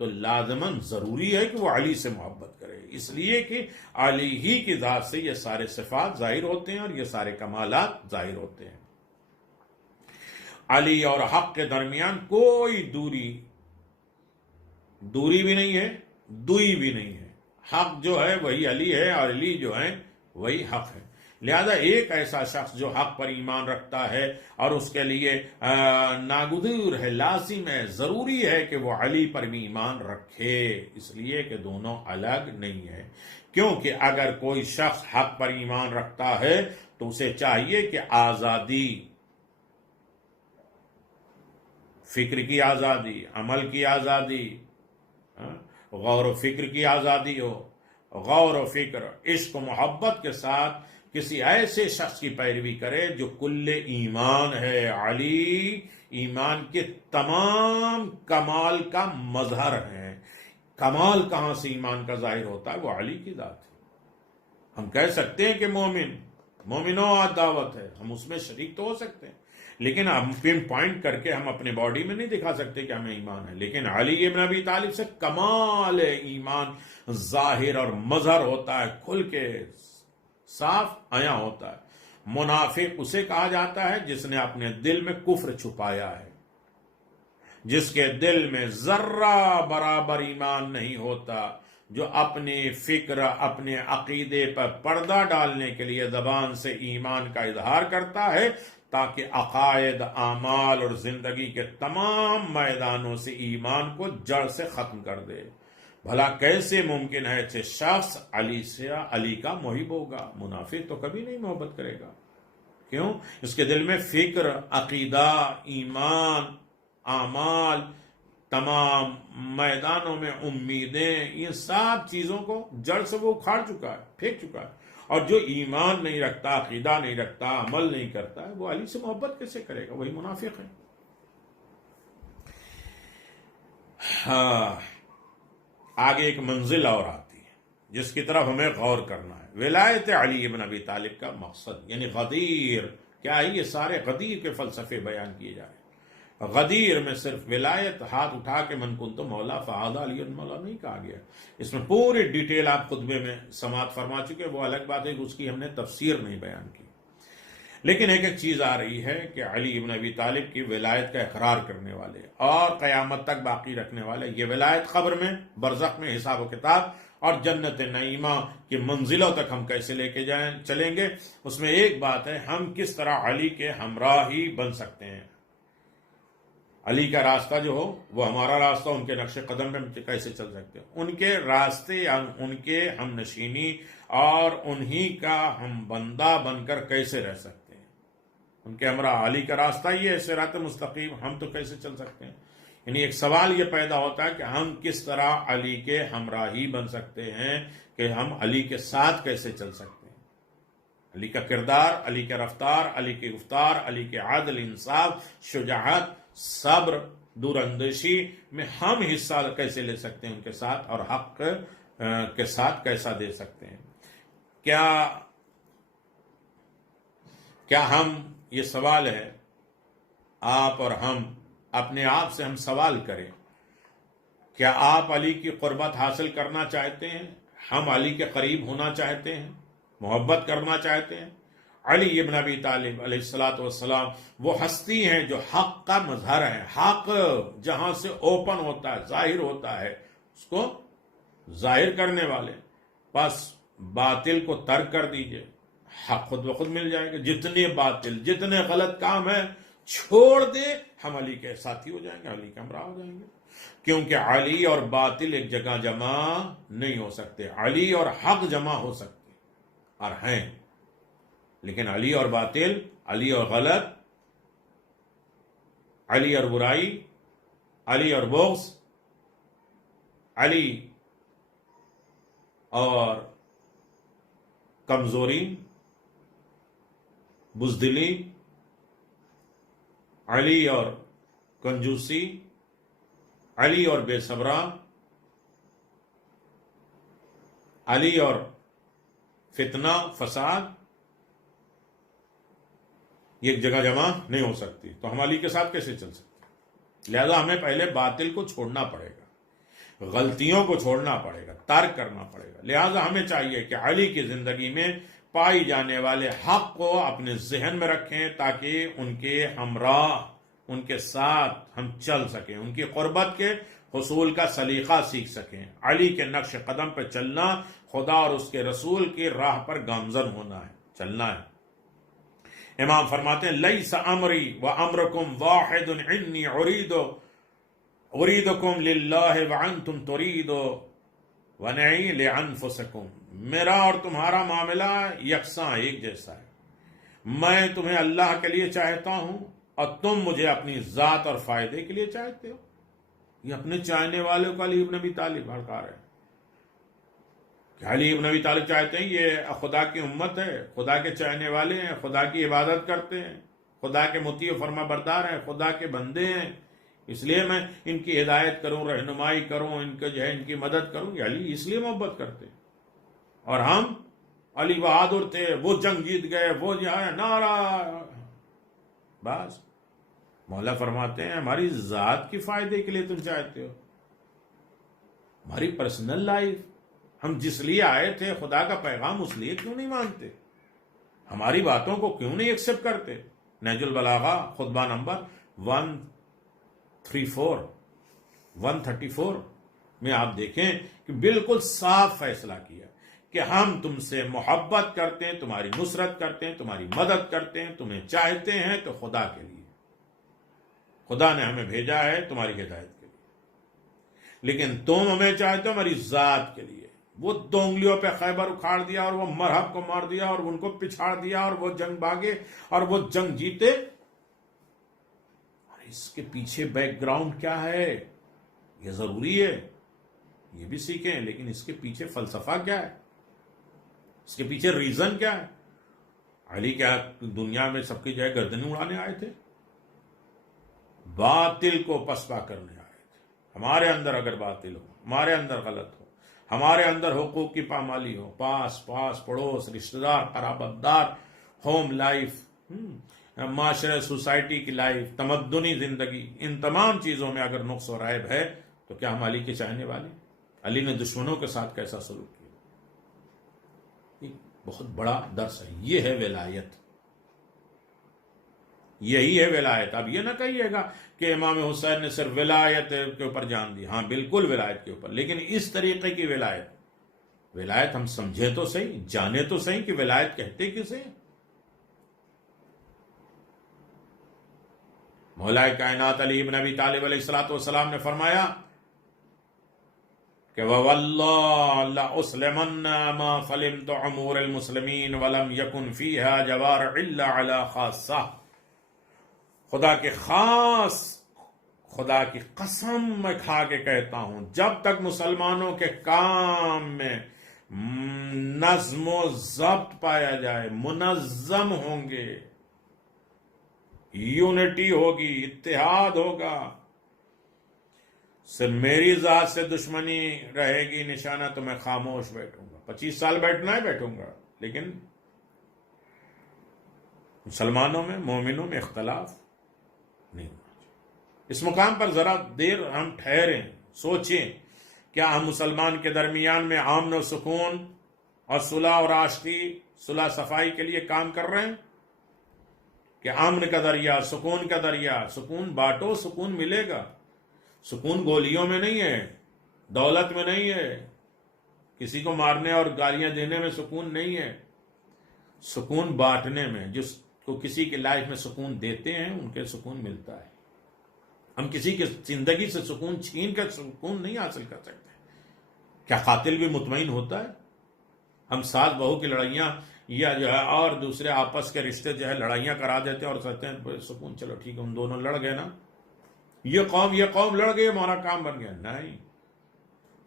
تو لازماً ضروری ہے کہ وہ علی سے محبت کرے، اس لیے کہ علی ہی کی ذات سے یہ سارے صفات ظاہر ہوتے ہیں اور یہ سارے کمالات ظاہر ہوتے ہیں۔ علی اور حق کے درمیان کوئی دوری بھی نہیں ہے، دوئی بھی نہیں ہے۔ حق جو ہے وہی علی ہے، اور علی جو ہے وہی حق ہے۔ لہذا ایک ایسا شخص جو حق پر ایمان رکھتا ہے اور اس کے لیے ناگزیر ہے، لازم ہے، ضروری ہے کہ وہ علی پر بھی ایمان رکھے، اس لیے کہ دونوں الگ نہیں ہے۔ کیونکہ اگر کوئی شخص حق پر ایمان رکھتا ہے تو اسے چاہیے کہ آزادی، فکر کی آزادی، عمل کی آزادی، غور و فکر کی آزادی ہو، غور و فکر، عشق و محبت کے ساتھ کسی ایسے شخص کی پیروی کرے جو کل ایمان ہے. علی ایمان کے تمام کمال کا مظہر ہے. کمال کہاں سے ایمان کا ظاہر ہوتا ہے؟ وہ علی کی ذات ہے. ہم کہہ سکتے ہیں کہ مومنوں دعوت ہے، ہم اس میں شریک تو ہو سکتے ہیں، لیکن ہم پن پوائنٹ کر کے ہم اپنے باڈی میں نہیں دکھا سکتے کہ ہمیں ایمان ہے. لیکن علی ابن ابی طالب سے کمال ایمان ظاہر اور مظہر ہوتا ہے، کھل کے صاف عیاں ہوتا ہے. منافق اسے کہا جاتا ہے جس نے اپنے دل میں کفر چھپایا ہے، جس کے دل میں ذرہ برابر ایمان نہیں ہوتا، جو اپنی فکر اپنے عقیدے پر پردہ ڈالنے کے لیے زبان سے ایمان کا اظہار کرتا ہے تاکہ عقائد، اعمال اور زندگی کے تمام میدانوں سے ایمان کو جڑ سے ختم کر دے. بھلا کیسے ممکن ہے کہ شخص علی کا محب ہوگا؟ منافق تو کبھی نہیں محبت کرے گا. کیوں؟ اس کے دل میں فکر، عقیدہ، ایمان، اعمال، تمام میدانوں میں امیدیں، یہ سب چیزوں کو جڑ سے وہ اکھاڑ چکا ہے، پھینک چکا ہے. اور جو ایمان نہیں رکھتا، عقیدہ نہیں رکھتا، عمل نہیں کرتا ہے، وہ علی سے محبت کیسے کرے گا؟ وہی منافق ہے. آگے ایک منزل اور آتی ہے جس کی طرف ہمیں غور کرنا ہے. ولایت علی ابن ابی طالب کا مقصد یعنی غدیر کیا ہے؟ یہ سارے غدیر کے فلسفے بیان کیے جا رہے ہیں. غدیر میں صرف ولایت ہاتھ اٹھا کے من کنت مولا فہذا علی مولا نہیں کہا گیا. اس میں پوری ڈیٹیل آپ خطبے میں سماعت فرما چکے، وہ الگ بات ہے کہ اس کی ہم نے تفسیر نہیں بیان کی. لیکن ایک چیز آ رہی ہے کہ علی ابن ابی طالب کی ولایت کا اقرار کرنے والے اور قیامت تک باقی رکھنے والے، یہ ولایت قبر میں، برزخ میں، حساب و کتاب اور جنت نعیمہ کی منزلوں تک ہم کیسے لے کے چلیں گے. اس میں ایک بات ہے، ہم کس طرح علی کے ہمراہی بن سکتے ہیں. علی کا راستہ جو ہو وہ ہمارا راستہ، ان کے نقش قدم پہ کیسے چل سکتے ہیں، ان کے راستے، ان کے ہم نشینی اور انہی کا ہم بندہ بن کر کیسے رہ سکتے ہیں. ان کے ہمراہ علی کا راستہ یہ ہے صراط مستقیم، ہم تو کیسے چل سکتے ہیں. یعنی ایک سوال یہ پیدا ہوتا ہے کہ ہم کس طرح علی کے ہمراہی بن سکتے ہیں، کہ ہم علی کے ساتھ کیسے چل سکتے ہیں. علی کا کردار، علی کا رفتار، علی کی گفتار، علی کے عدل، انصاف، شجاعت، صبر، دور اندیشی میں ہم حصہ کیسے لے سکتے ہیں ان کے ساتھ، اور حق کے ساتھ کیسا دے سکتے ہیں. کیا ہم، یہ سوال ہے آپ اور ہم اپنے آپ سے ہم سوال کریں، کیا آپ علی کی قربت حاصل کرنا چاہتے ہیں؟ ہم علی کے قریب ہونا چاہتے ہیں، محبت کرنا چاہتے ہیں. علی ابن ابی طالب علیہ الصلوۃ والسلام وہ ہستی ہیں جو حق کا مظہر ہے. حق جہاں سے اوپن ہوتا ہے، ظاہر ہوتا ہے، اس کو ظاہر کرنے والے. بس باطل کو ترک کر دیجئے، حق خود بخود مل جائے گا. جتنے باطل، جتنے غلط کام ہیں چھوڑ دے، ہم علی کے ساتھی ہو جائیں گے، علی کے ہمراہ ہو جائیں گے. کیونکہ علی اور باطل ایک جگہ جمع نہیں ہو سکتے. علی اور حق جمع ہو سکتے اور ہیں، لیکن علی اور باطل، علی اور غلط، علی اور برائی، علی اور بغض، علی اور کمزوری، بزدلی، علی اور کنجوسی، علی اور بے صبرا، علی اور فتنہ فساد، یہ ایک جگہ جمع نہیں ہو سکتی. تو ہم علی کے ساتھ کیسے چل سکتے؟ لہذا ہمیں پہلے باطل کو چھوڑنا پڑے گا، غلطیوں کو چھوڑنا پڑے گا، ترک کرنا پڑے گا. لہذا ہمیں چاہیے کہ علی کی زندگی میں پائی جانے والے حق کو اپنے ذہن میں رکھیں تاکہ ان کے ہمراہ، ان کے ساتھ ہم چل سکیں، ان کی قربت کے حصول کا سلیقہ سیکھ سکیں. علی کے نقش قدم پر چلنا، خدا اور اس کے رسول کی راہ پر گامزن ہونا ہے، چلنا ہے. امام فرماتے ہیں لیس امری و امرکم واحد انی اریدکم للہ وانتم تریدو ونعی لانفسکم. میرا اور تمہارا معاملہ یکساں، ایک جیسا ہے. میں تمہیں اللہ کے لیے چاہتا ہوں اور تم مجھے اپنی ذات اور فائدے کے لیے چاہتے ہو. یہ اپنے چاہنے والوں کا علی ابن ابی طالب بھڑکا رہے ہیں. کہ علی ابن ابی طالب چاہتے ہیں یہ خدا کی امت ہے، خدا کے چاہنے والے ہیں، خدا کی عبادت کرتے ہیں، خدا کے مطیع و فرما بردار ہیں، خدا کے بندے ہیں، اس لیے میں ان کی ہدایت کروں، رہنمائی کروں، ان کو جو ہے ان کی مدد کروں. یہ علی اس لیے محبت کرتے ہیں. اور ہم علی بہادر تھے، وہ جنگ جیت گئے، وہ جو ہے نعرہ. بس مولا فرماتے ہیں ہماری ذات کے فائدے کے لیے تم چاہتے ہو، ہماری پرسنل لائف، ہم جس لیے آئے تھے خدا کا پیغام، اس لیے کیوں نہیں مانتے؟ ہماری باتوں کو کیوں نہیں ایکسپٹ کرتے؟ نہج البلاغہ خطبہ نمبر 134 میں آپ دیکھیں کہ بالکل صاف فیصلہ کیا کہ ہم تم سے محبت کرتے ہیں، تمہاری نصرت کرتے ہیں، تمہاری مدد کرتے ہیں، تمہیں چاہتے ہیں تو خدا کے لیے. خدا نے ہمیں بھیجا ہے تمہاری ہدایت کے لیے، لیکن تم ہمیں چاہتے ہو ہماری ذات کے لیے. وہ دو انگلیوں پہ خیبر اکھاڑ دیا اور وہ مرہب کو مار دیا اور ان کو پچھاڑ دیا اور وہ جنگ بھاگے اور وہ جنگ جیتے. اور اس کے پیچھے بیک گراؤنڈ کیا ہے یہ ضروری ہے، یہ بھی سیکھیں. لیکن اس کے پیچھے فلسفہ کیا ہے، اس کے پیچھے ریزن کیا ہے؟ علی کیا دنیا میں سب کی جگہ گردنیں اڑانے آئے تھے؟ باطل کو پسپا کرنے آئے تھے. ہمارے اندر اگر باطل ہو، ہمارے اندر غلط ہو، ہمارے اندر حقوق کی پامالی ہو، پاس پڑوس، رشتہ دار، قرابت دار، ہوم لائف، معاشرے، سوسائٹی کی لائف، تمدنی زندگی، ان تمام چیزوں میں اگر نقص و عیب ہے تو کیا ہم علی کے چاہنے والے؟ علی نے دشمنوں کے ساتھ کیسا سلوک کیا؟ ایک بہت بڑا درس ہے. یہ ہے ولایت، یہی ہے ولایت. اب یہ نہ کہیے گا کہ امام حسین نے صرف ولایت کے اوپر جان دی. ہاں بالکل ولایت کے اوپر، لیکن اس طریقے کی ولایت ہم سمجھے تو صحیح، جانے تو صحیح کہ ولایت کہتے کسے. مولا کائنات علی ابن ابی طالب علیہ السلام نے فرمایا کہ وَوَاللَّهِ لَأُسْلِمَنَّ مَا سَلِمْتُ عُمُورَ الْمُسْلِمِينَ وَلَمْ يَكُنْ فِيهَا جَوَارٌ إِلَّا عَلَى خَاصَّةٍ. خدا کی قسم میں کھا کے کہتا ہوں، جب تک مسلمانوں کے کام میں نظم و ضبط پایا جائے، منظم ہوں گے، یونٹی ہوگی، اتحاد ہوگا، صرف میری ذات سے دشمنی رہے گی نشانہ، تو میں خاموش بیٹھوں گا. 25 سال بیٹھنا ہے بیٹھوں گا، لیکن مسلمانوں میں، مومنوں میں اختلاف نہیں ہونا چاہیے. اس مقام پر ذرا دیر ہم ٹھہریں، سوچیں، کیا ہم مسلمان کے درمیان میں امن و سکون اور صلح اور آشتی، صلح صفائی کے لیے کام کر رہے ہیں؟ کہ امن کا دریا، سکون کا دریا، سکون بانٹو، سکون ملے گا. سکون گولیوں میں نہیں ہے، دولت میں نہیں ہے، کسی کو مارنے اور گالیاں دینے میں سکون نہیں ہے. سکون بانٹنے میں. جس کو کسی کی لائف میں سکون دیتے ہیں ان کے سکون ملتا ہے. ہم کسی کی زندگی سے سکون چھین کر سکون نہیں حاصل کر سکتے. کیا قاتل بھی مطمئن ہوتا ہے؟ ہم ساس بہو کی لڑائیاں یا جو ہے اور دوسرے آپس کے رشتے جو ہے لڑائیاں کرا دیتے ہیں اور کہتے ہیں سکون، چلو ٹھیک ہے ہم دونوں لڑ گئے نا، یہ قوم لڑ گئی، ہمارا کام بن گیا. نہیں،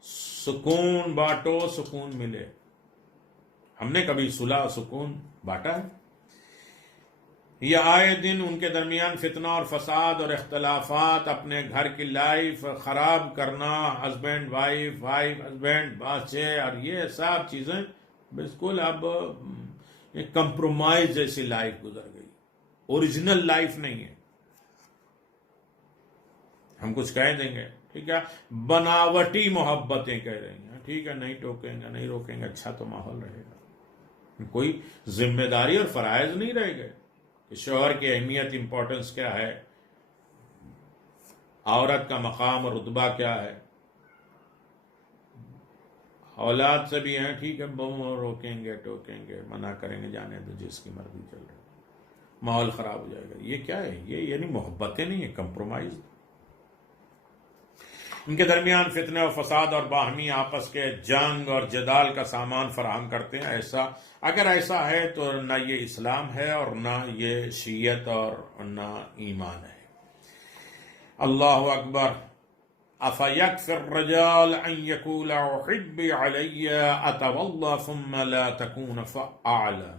سکون بانٹو، سکون ملے. ہم نے کبھی صلح سکون بانٹا ہے؟ یہ آئے دن ان کے درمیان فتنہ اور فساد اور اختلافات، اپنے گھر کی لائف خراب کرنا، ہسبینڈ وائف، ہسبینڈ بچے، اور یہ سب چیزیں بالکل اب کمپرومائز جیسی لائف گزر گئی، اوریجنل لائف نہیں ہے. ہم کچھ کہہ دیں گے، ٹھیک ہے، بناوٹی محبتیں کہہ رہی ہیں، ٹھیک ہے، نہیں ٹوکیں گے، نہیں روکیں گے، اچھا تو ماحول رہے گا. کوئی ذمہ داری اور فرائض نہیں رہ گئے کہ شوہر کی اہمیت، امپورٹنس کیا ہے، عورت کا مقام اور رتبہ کیا ہے. اولاد سے بھی ہیں، ٹھیک ہے، روکیں گے، ٹوکیں گے، منع کریں گے، جانے دو جس کی مرضی چل رہی، ماحول خراب ہو جائے گا. یہ کیا ہے؟ یہ یعنی محبتیں نہیں ہیں، کمپرومائز. ان کے درمیان فتنے و فساد اور باہمی آپس کے جنگ اور جدال کا سامان فراہم کرتے ہیں. اگر ایسا ہے تو نہ یہ اسلام ہے اور نہ یہ شیعت اور نہ ایمان ہے. اللہ اکبر. افیکفی الرجال ان یقول احب علی اتولى ثم لا تکون فعالا،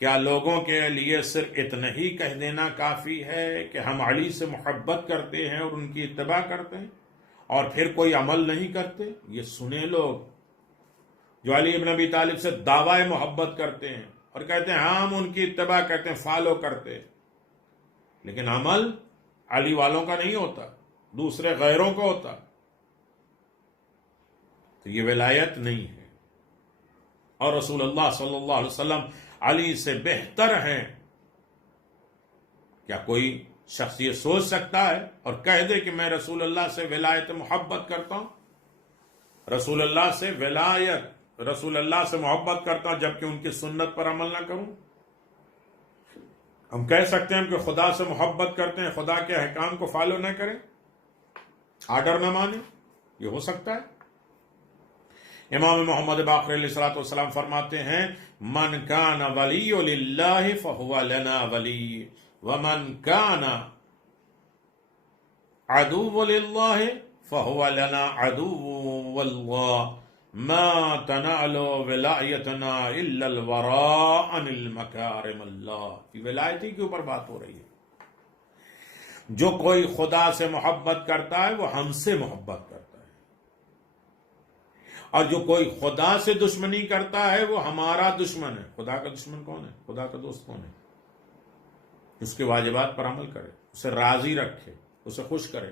کیا لوگوں کے لیے صرف اتنا ہی کہہ دینا کافی ہے کہ ہم علی سے محبت کرتے ہیں اور ان کی اتباع کرتے ہیں اور پھر کوئی عمل نہیں کرتے؟ یہ سنے لوگ جو علی ابن ابی طالب سے دعوی محبت کرتے ہیں اور کہتے ہیں ہم ان کی اتباع کرتے ہیں، فالو کرتے ہیں، لیکن عمل علی والوں کا نہیں ہوتا، دوسرے غیروں کا ہوتا، تو یہ ولایت نہیں ہے۔ اور رسول اللہ صلی اللہ علیہ وسلم علی سے بہتر ہیں؟ کیا کوئی شخص یہ سوچ سکتا ہے اور کہہ دے کہ میں رسول اللہ سے ولایت محبت کرتا ہوں، رسول اللہ سے ولایت، رسول اللہ سے محبت کرتا ہوں جبکہ ان کی سنت پر عمل نہ کروں؟ ہم کہہ سکتے ہیں کہ خدا سے محبت کرتے ہیں، خدا کے احکام کو فالو نہ کریں، آرڈر نہ مانیں؟ یہ ہو سکتا ہے؟ امام محمد باقر علیہ الصلوۃ والسلام فرماتے ہیں من کان ولی للہ فہو لنا ولی ومن کان عدو للہ فہو لنا عدو واللہ ما تنال ولایتنا الا الوراء عن المکارم اللہ۔ کی ولایتی کے اوپر بات ہو رہی ہے۔ جو کوئی خدا سے محبت کرتا ہے وہ ہم سے محبت کرتا ہے، اور جو کوئی خدا سے دشمنی کرتا ہے وہ ہمارا دشمن ہے۔ خدا کا دشمن کون ہے؟ خدا کا دوست کون ہے؟ اس کے واجبات پر عمل کرے، اسے راضی رکھے، اسے خوش کرے،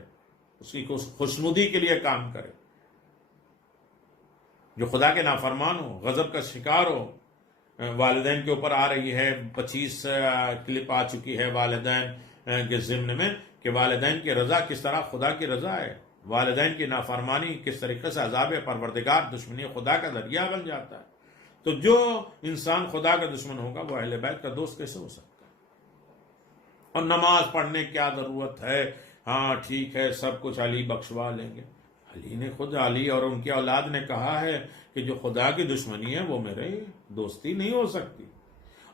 اس کی خوشنودی کے لیے کام کرے۔ جو خدا کے نافرمان ہو، غضب کا شکار ہو، والدین کے اوپر آ رہی ہے 25 کلپ آ چکی ہے والدین کے ضمن میں کہ والدین کی رضا کس طرح خدا کی رضا ہے، والدین کی نافرمانی کس طریقے سے عذاب پروردگار، دشمنی خدا کا ذریعہ بن جاتا ہے۔ تو جو انسان خدا کا دشمن ہوگا وہ اہل بیت کا دوست کیسے ہو سکتا ہے؟ اور نماز پڑھنے کی کیا ضرورت ہے؟ ہاں ٹھیک ہے، سب کچھ علی بخشوا لیں گے۔ علی نے خود، علی اور ان کی اولاد نے کہا ہے کہ جو خدا کی دشمنی ہے وہ میرے دوستی نہیں ہو سکتی،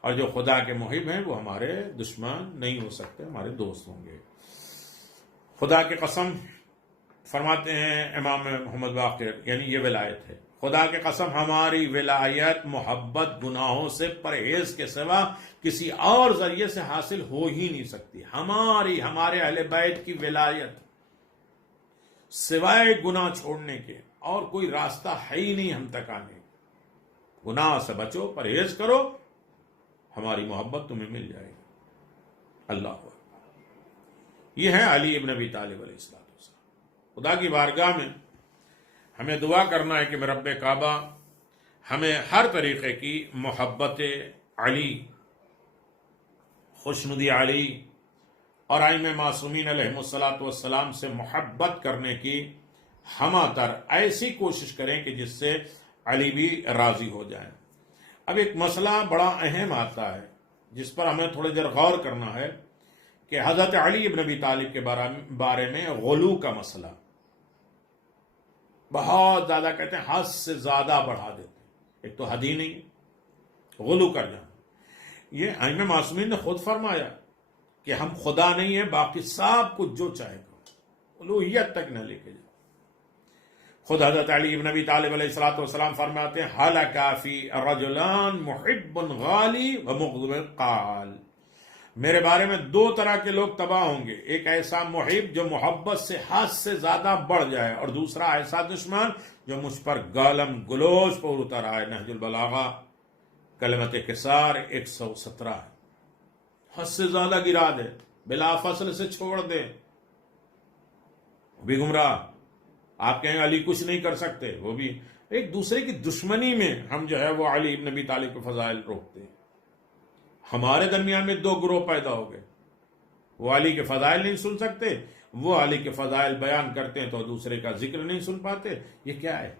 اور جو خدا کے محب ہیں وہ ہمارے دشمن نہیں ہو سکتے، ہمارے دوست ہوں گے۔ خدا کی قسم، فرماتے ہیں امام محمد باقر، یعنی یہ ولایت ہے، خدا کی قسم ہماری ولایت محبت گناہوں سے پرہیز کے سوا کسی اور ذریعے سے حاصل ہو ہی نہیں سکتی۔ ہمارے اہل بیت کی ولایت سوائے گناہ چھوڑنے کے اور کوئی راستہ ہے ہی نہیں ہم تک آنے۔ گناہ سے بچو، پرہیز کرو، ہماری محبت تمہیں مل جائے گی۔ اللہ اکبر۔ یہ ہے علی ابن ابی طالب علیہ السلام۔ خدا کی بارگاہ میں ہمیں دعا کرنا ہے کہ رب کعبہ ہمیں ہر طریقے کی محبت علی، خوشنودی علی اور ائمہ معصومین علیہم الصلاۃ والسلام سے محبت کرنے کی ہمہ تر ایسی کوشش کریں کہ جس سے علی بھی راضی ہو جائیں۔ اب ایک مسئلہ بڑا اہم آتا ہے جس پر ہمیں تھوڑی دیر غور کرنا ہے کہ حضرت علی ابن ابی طالب کے بارے میں غلو کا مسئلہ، بہت زیادہ کہتے ہیں، حد سے زیادہ بڑھا دیتے ہیں، ایک تو حد ہی نہیں، غلو کر جانا۔ یہ ائمہ معصومین نے خود فرمایا کہ ہم خدا نہیں ہیں، باقی سب کچھ جو چاہے کرو، الوہیت تک نہ لے کے جاؤ۔ خود حضرت علی ابن ابی طالب علیہ الصلوۃ والسلام فرماتے ہیں ہلک فی رجلان محب غالی ومغضب قال، میرے بارے میں 2 طرح کے لوگ تباہ ہوں گے، ایک ایسا محب جو محبت سے حد سے زیادہ بڑھ جائے، اور دوسرا ایسا دشمن جو مجھ پر گالم گلوچ پر اتر آئے۔ نہج البلاغہ کلمت کسار 117 ہے۔ حد سے زیادہ گرا دے، بلا فصل سے چھوڑ دے، وہ بھی گمراہ۔ آپ کہیں علی کچھ نہیں کر سکتے، وہ بھی ایک دوسرے کی دشمنی میں ہم جو ہے وہ علی ابن ابی طالب کے فضائل روکتے ہیں۔ ہمارے درمیان میں 2 گروہ پیدا ہو گئے، وہ علی کے فضائل نہیں سن سکتے، وہ علی کے فضائل بیان کرتے ہیں تو دوسرے کا ذکر نہیں سن پاتے۔ یہ کیا ہے؟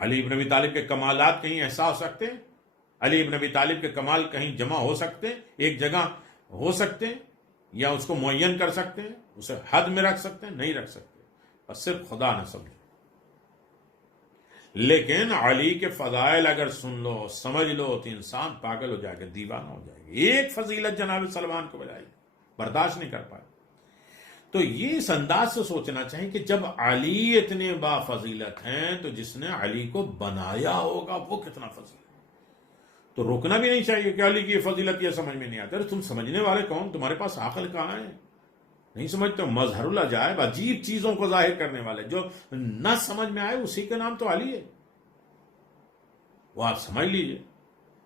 علی ابن ابی طالب کے کمالات کہیں ایسا ہو سکتے ہیں؟ علی ابن ابی طالب کے کمال کہیں جمع ہو سکتے ہیں، ایک جگہ ہو سکتے ہیں، یا اس کو معین کر سکتے ہیں، اسے حد میں رکھ سکتے ہیں؟ نہیں رکھ سکتے، بس صرف خدا نہ سمجھے۔ لیکن علی کے فضائل اگر سن لو، سمجھ لو، تو انسان پاگل ہو جائے گا، دیوانہ ہو جائے گا۔ ایک فضیلت جناب سلمان کو بجائے گا، برداشت نہیں کر پائے۔ تو یہ اس انداز سے سوچنا چاہیے کہ جب علی اتنے با فضیلت ہیں تو جس نے علی کو بنایا ہوگا وہ کتنا فضیلت. تو روکنا بھی نہیں چاہیے کہ علی کی فضیلت یہ سمجھ میں نہیں آتا. تم سمجھنے والے کون؟ تمہارے پاس عقل کہاں ہے؟ نہیں سمجھتے. مظہر العجائب، عجیب چیزوں کو ظاہر کرنے والے، جو نہ سمجھ میں آئے اسی کا نام تو علی ہے. وہ آپ سمجھ لیجئے،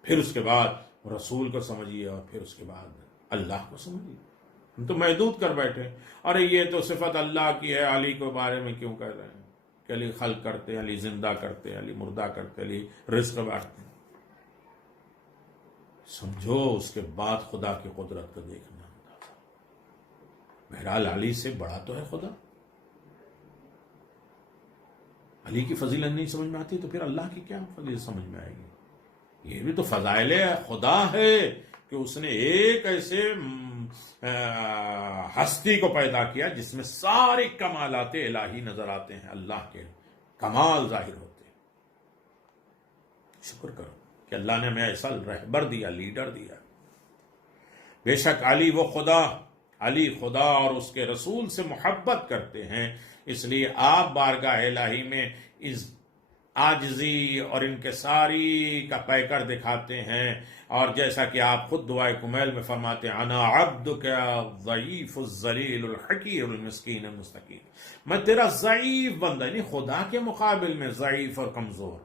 پھر اس کے بعد رسول کو سمجھیے، اور پھر اس کے بعد اللہ کو سمجھیے. ہم تو محدود کر بیٹھے. ارے یہ تو صفت اللہ کی ہے، علی کے بارے میں کیوں کہہ رہے ہیں کہ علی خلق کرتے ہیں، علی زندہ کرتے ہیں، علی مردہ کرتے ہیں، علی رزق بانٹتے ہیں. سمجھو اس کے بعد خدا کی قدرت کو دیکھنا. بہرحال علی سے بڑا تو ہے خدا. علی کی فضیلت نہیں سمجھ میں آتی تو پھر اللہ کی کیا فضیلت سمجھ میں آئے گی؟ یہ بھی تو فضائل خدا ہے کہ اس نے ایک ایسے ہستی کو پیدا کیا جس میں سارے کمالات الہی نظر آتے ہیں، اللہ کے کمال ظاہر ہوتے ہیں. شکر کرو کہ اللہ نے ہمیں ایسا رہبر دیا، لیڈر دیا. بے شک علی وہ خدا، علی خدا اور اس کے رسول سے محبت کرتے ہیں، اس لیے آپ بارگاہ الہی میں اس عاجزی اور انکساری کا پیکر دکھاتے ہیں. اور جیسا کہ آپ خود دعائے کمیل میں فرماتے ہیں، انا عبدک الضعیف الذلیل الحقیر المسکین المستقیم، میں تیرا ضعیف بندہ، یعنی خدا کے مقابل میں ضعیف اور کمزور،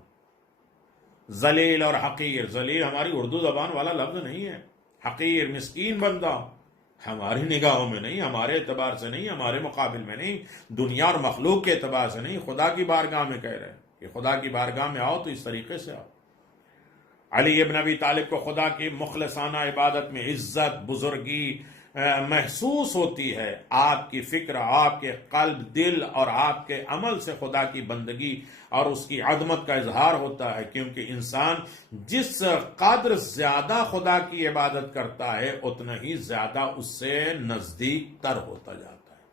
ذلیل اور حقیر. ذلیل ہماری اردو زبان والا لفظ نہیں ہے. حقیر مسکین بندہ ہماری نگاہوں میں نہیں، ہمارے اعتبار سے نہیں، ہمارے مقابل میں نہیں، دنیا اور مخلوق کے اعتبار سے نہیں، خدا کی بارگاہ میں کہہ رہے ہیں کہ خدا کی بارگاہ میں آؤ تو اس طریقے سے آؤ. علی ابن ابی طالب کو خدا کی مخلصانہ عبادت میں عزت، بزرگی محسوس ہوتی ہے. آپ کی فکر، آپ کے قلب، دل اور آپ کے عمل سے خدا کی بندگی اور اس کی عظمت کا اظہار ہوتا ہے، کیونکہ انسان جس قدر زیادہ خدا کی عبادت کرتا ہے اتنا ہی زیادہ اس سے نزدیک تر ہوتا جاتا ہے،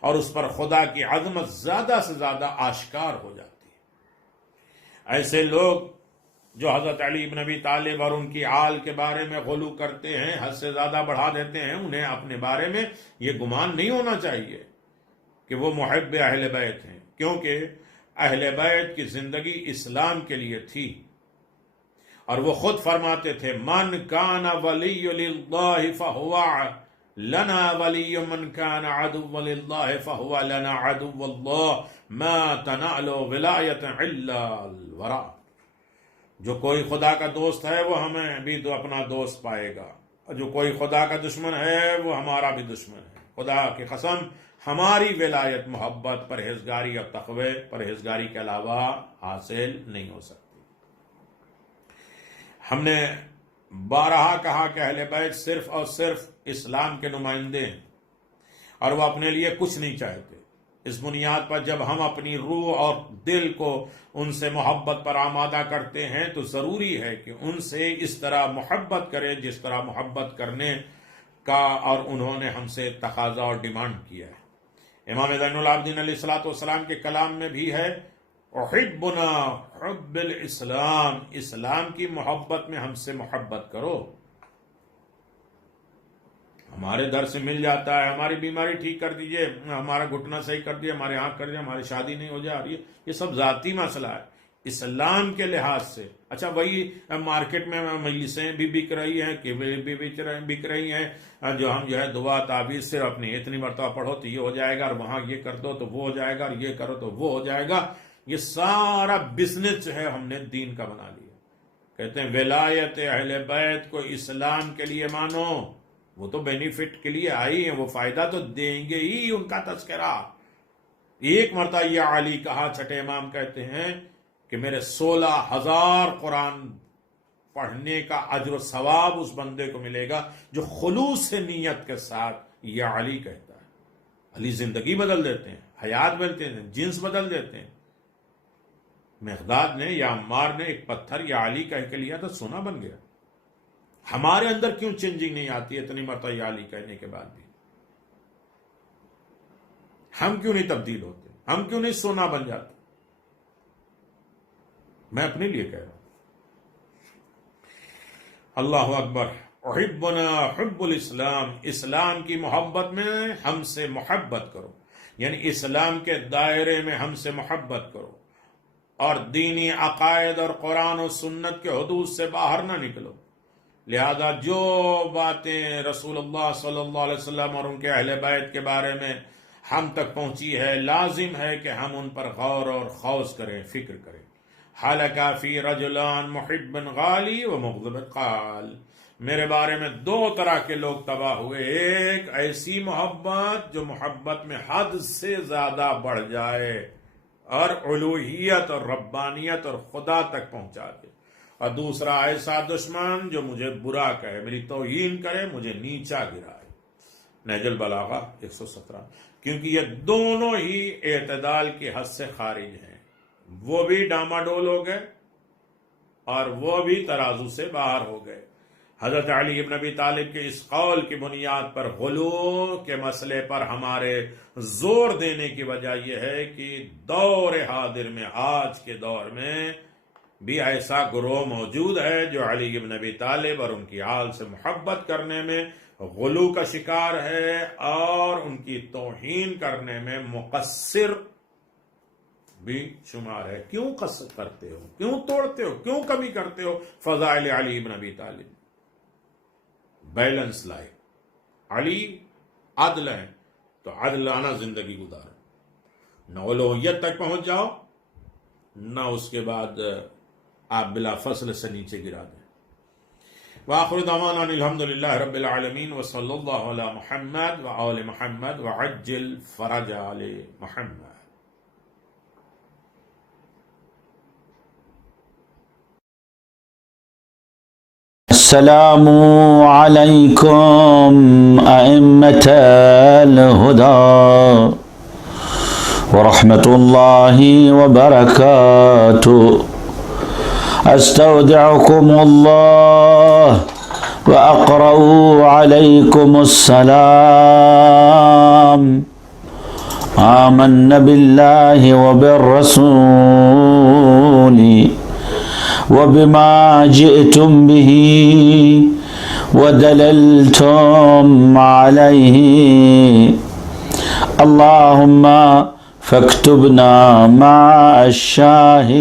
اور اس پر خدا کی عظمت زیادہ سے زیادہ آشکار ہو جاتی ہے. ایسے لوگ جو حضرت علی بن ابی طالب اور ان کی آل کے بارے میں غلو کرتے ہیں، حد سے زیادہ بڑھا دیتے ہیں، انہیں اپنے بارے میں یہ گمان نہیں ہونا چاہیے کہ وہ محب اہل بیت ہیں، کیونکہ اہل بیت کی زندگی اسلام کے لیے تھی. اور وہ خود فرماتے تھے، من کان ولی للہ فہو لنا ولی، من کان عدو للہ فہو لنا عدو اللہ، ما تنال ولایت الا الورا. جو کوئی خدا کا دوست ہے وہ ہمیں بھی تو اپنا دوست پائے گا، اور جو کوئی خدا کا دشمن ہے وہ ہمارا بھی دشمن ہے. خدا کی قسم ہماری ولایت محبت، پرہیزگاری اور تقوی، پرہیزگاری کے علاوہ حاصل نہیں ہو سکتی. ہم نے بارہا کہا کہ اہل بیت صرف اور صرف اسلام کے نمائندے ہیں اور وہ اپنے لیے کچھ نہیں چاہتے. اس بنیاد پر جب ہم اپنی روح اور دل کو ان سے محبت پر آمادہ کرتے ہیں تو ضروری ہے کہ ان سے اس طرح محبت کریں جس طرح محبت کرنے کا اور انہوں نے ہم سے تقاضا اور ڈیمانڈ کیا ہے. امام زین العابدین علیہ الصلوۃ والسلام کے کلام میں بھی ہے، احبنا حب الاسلام، اسلام کی محبت میں ہم سے محبت کرو. ہمارے در سے مل جاتا ہے، ہماری بیماری ٹھیک کر دیجئے، ہمارا گھٹنا صحیح کر دیا، ہمارے آنکھ کر دیا، ہماری شادی نہیں ہو جا رہی ہے، یہ سب ذاتی مسئلہ ہے. اسلام کے لحاظ سے اچھا وہی مارکیٹ میں مجلسیں بھی بک رہی ہیں کہ بھی بک رہی ہیں، جو ہم جو ہے دعا تعویذ صرف اپنی اتنی مرتبہ پڑھو تو یہ ہو جائے گا، اور وہاں یہ کر دو تو وہ ہو جائے گا، اور یہ کرو تو وہ ہو جائے گا. یہ سارا بزنس جو ہے ہم نے دین کا بنا لیا. کہتے ہیں ولایت اہل بیت کو اسلام کے لیے مانو، وہ تو بینیفٹ کے لیے آئی ہیں، وہ فائدہ تو دیں گے ہی. ان کا تذکرہ ایک مرتبہ یہ علی کہا، چھٹے امام کہتے ہیں کہ میرے 16,000 قرآن پڑھنے کا اجر و ثواب اس بندے کو ملے گا جو خلوص نیت کے ساتھ یہ علی کہتا ہے. علی زندگی بدل دیتے ہیں، حیات بدلتے ہیں، جنس بدل دیتے ہیں. مقداد نے یا عمار نے ایک پتھر یا علی کہہ کے لیا تو سونا بن گیا. ہمارے اندر کیوں چینجنگ نہیں آتی اتنی مرتبہ یا علی کہنے کے بعد بھی؟ ہم کیوں نہیں تبدیل ہوتے؟ ہم کیوں نہیں سونا بن جاتے؟ میں اپنے لیے کہہ رہا ہوں. اللہ اکبر. احبنا حب الاسلام، اسلام کی محبت میں ہم سے محبت کرو، یعنی اسلام کے دائرے میں ہم سے محبت کرو، اور دینی عقائد اور قرآن و سنت کے حدود سے باہر نہ نکلو۔ لہذا جو باتیں رسول اللہ صلی اللہ علیہ وسلم اور ان کے اہل بیت کے بارے میں ہم تک پہنچی ہے، لازم ہے کہ ہم ان پر غور اور خوض کریں، فکر کریں۔ حلقہ فی رجلان محب غالی و مغضب قال، میرے بارے میں دو طرح کے لوگ تباہ ہوئے، ایک ایسی محبت جو محبت میں حد سے زیادہ بڑھ جائے اور الوہیت اور ربانیت اور خدا تک پہنچا دے، اور دوسرا ایسا دشمن جو مجھے برا کہے، میری توہین کرے، مجھے نیچا گرائے۔ نہج البلاغہ 117۔ کیونکہ یہ دونوں ہی اعتدال کی حد سے خارج ہیں، وہ بھی ڈاماڈول ہو گئے اور وہ بھی ترازو سے باہر ہو گئے۔ حضرت علی ابن ابی طالب کے اس قول کی بنیاد پر غلو کے مسئلے پر ہمارے زور دینے کی وجہ یہ ہے کہ دور حاضر میں، آج کے دور میں بھی ایسا گروہ موجود ہے جو علی ابن ابی طالب اور ان کی آل سے محبت کرنے میں غلو کا شکار ہے اور ان کی توہین کرنے میں مقصر بھی شمار ہے۔ کیوں قصر کرتے ہو، کیوں توڑتے ہو، کیوں کمی کرتے ہو فضائل علی ابن ابی طالب؟ بیلنس لائے، علی عدل ہے تو عدلانہ زندگی گزارو، نہ اولوہیت تک پہنچ جاؤ، نہ اس کے بعد آپ بلا فصل سے نیچے گرا دیں۔ وآخر دعوانا الحمدللہ رب العالمین وصلی اللہ علی محمد وآل محمد وعجل فرج آل محمد۔ السلام عليكم أئمة الهدى ورحمة الله وبركاته. أستودعكم الله وأقرأ عليكم السلام. آمنا بالله وبالرسول وبما جئتم به ودللتم عليه، اللهم فاكتبنا مع الشاهدين.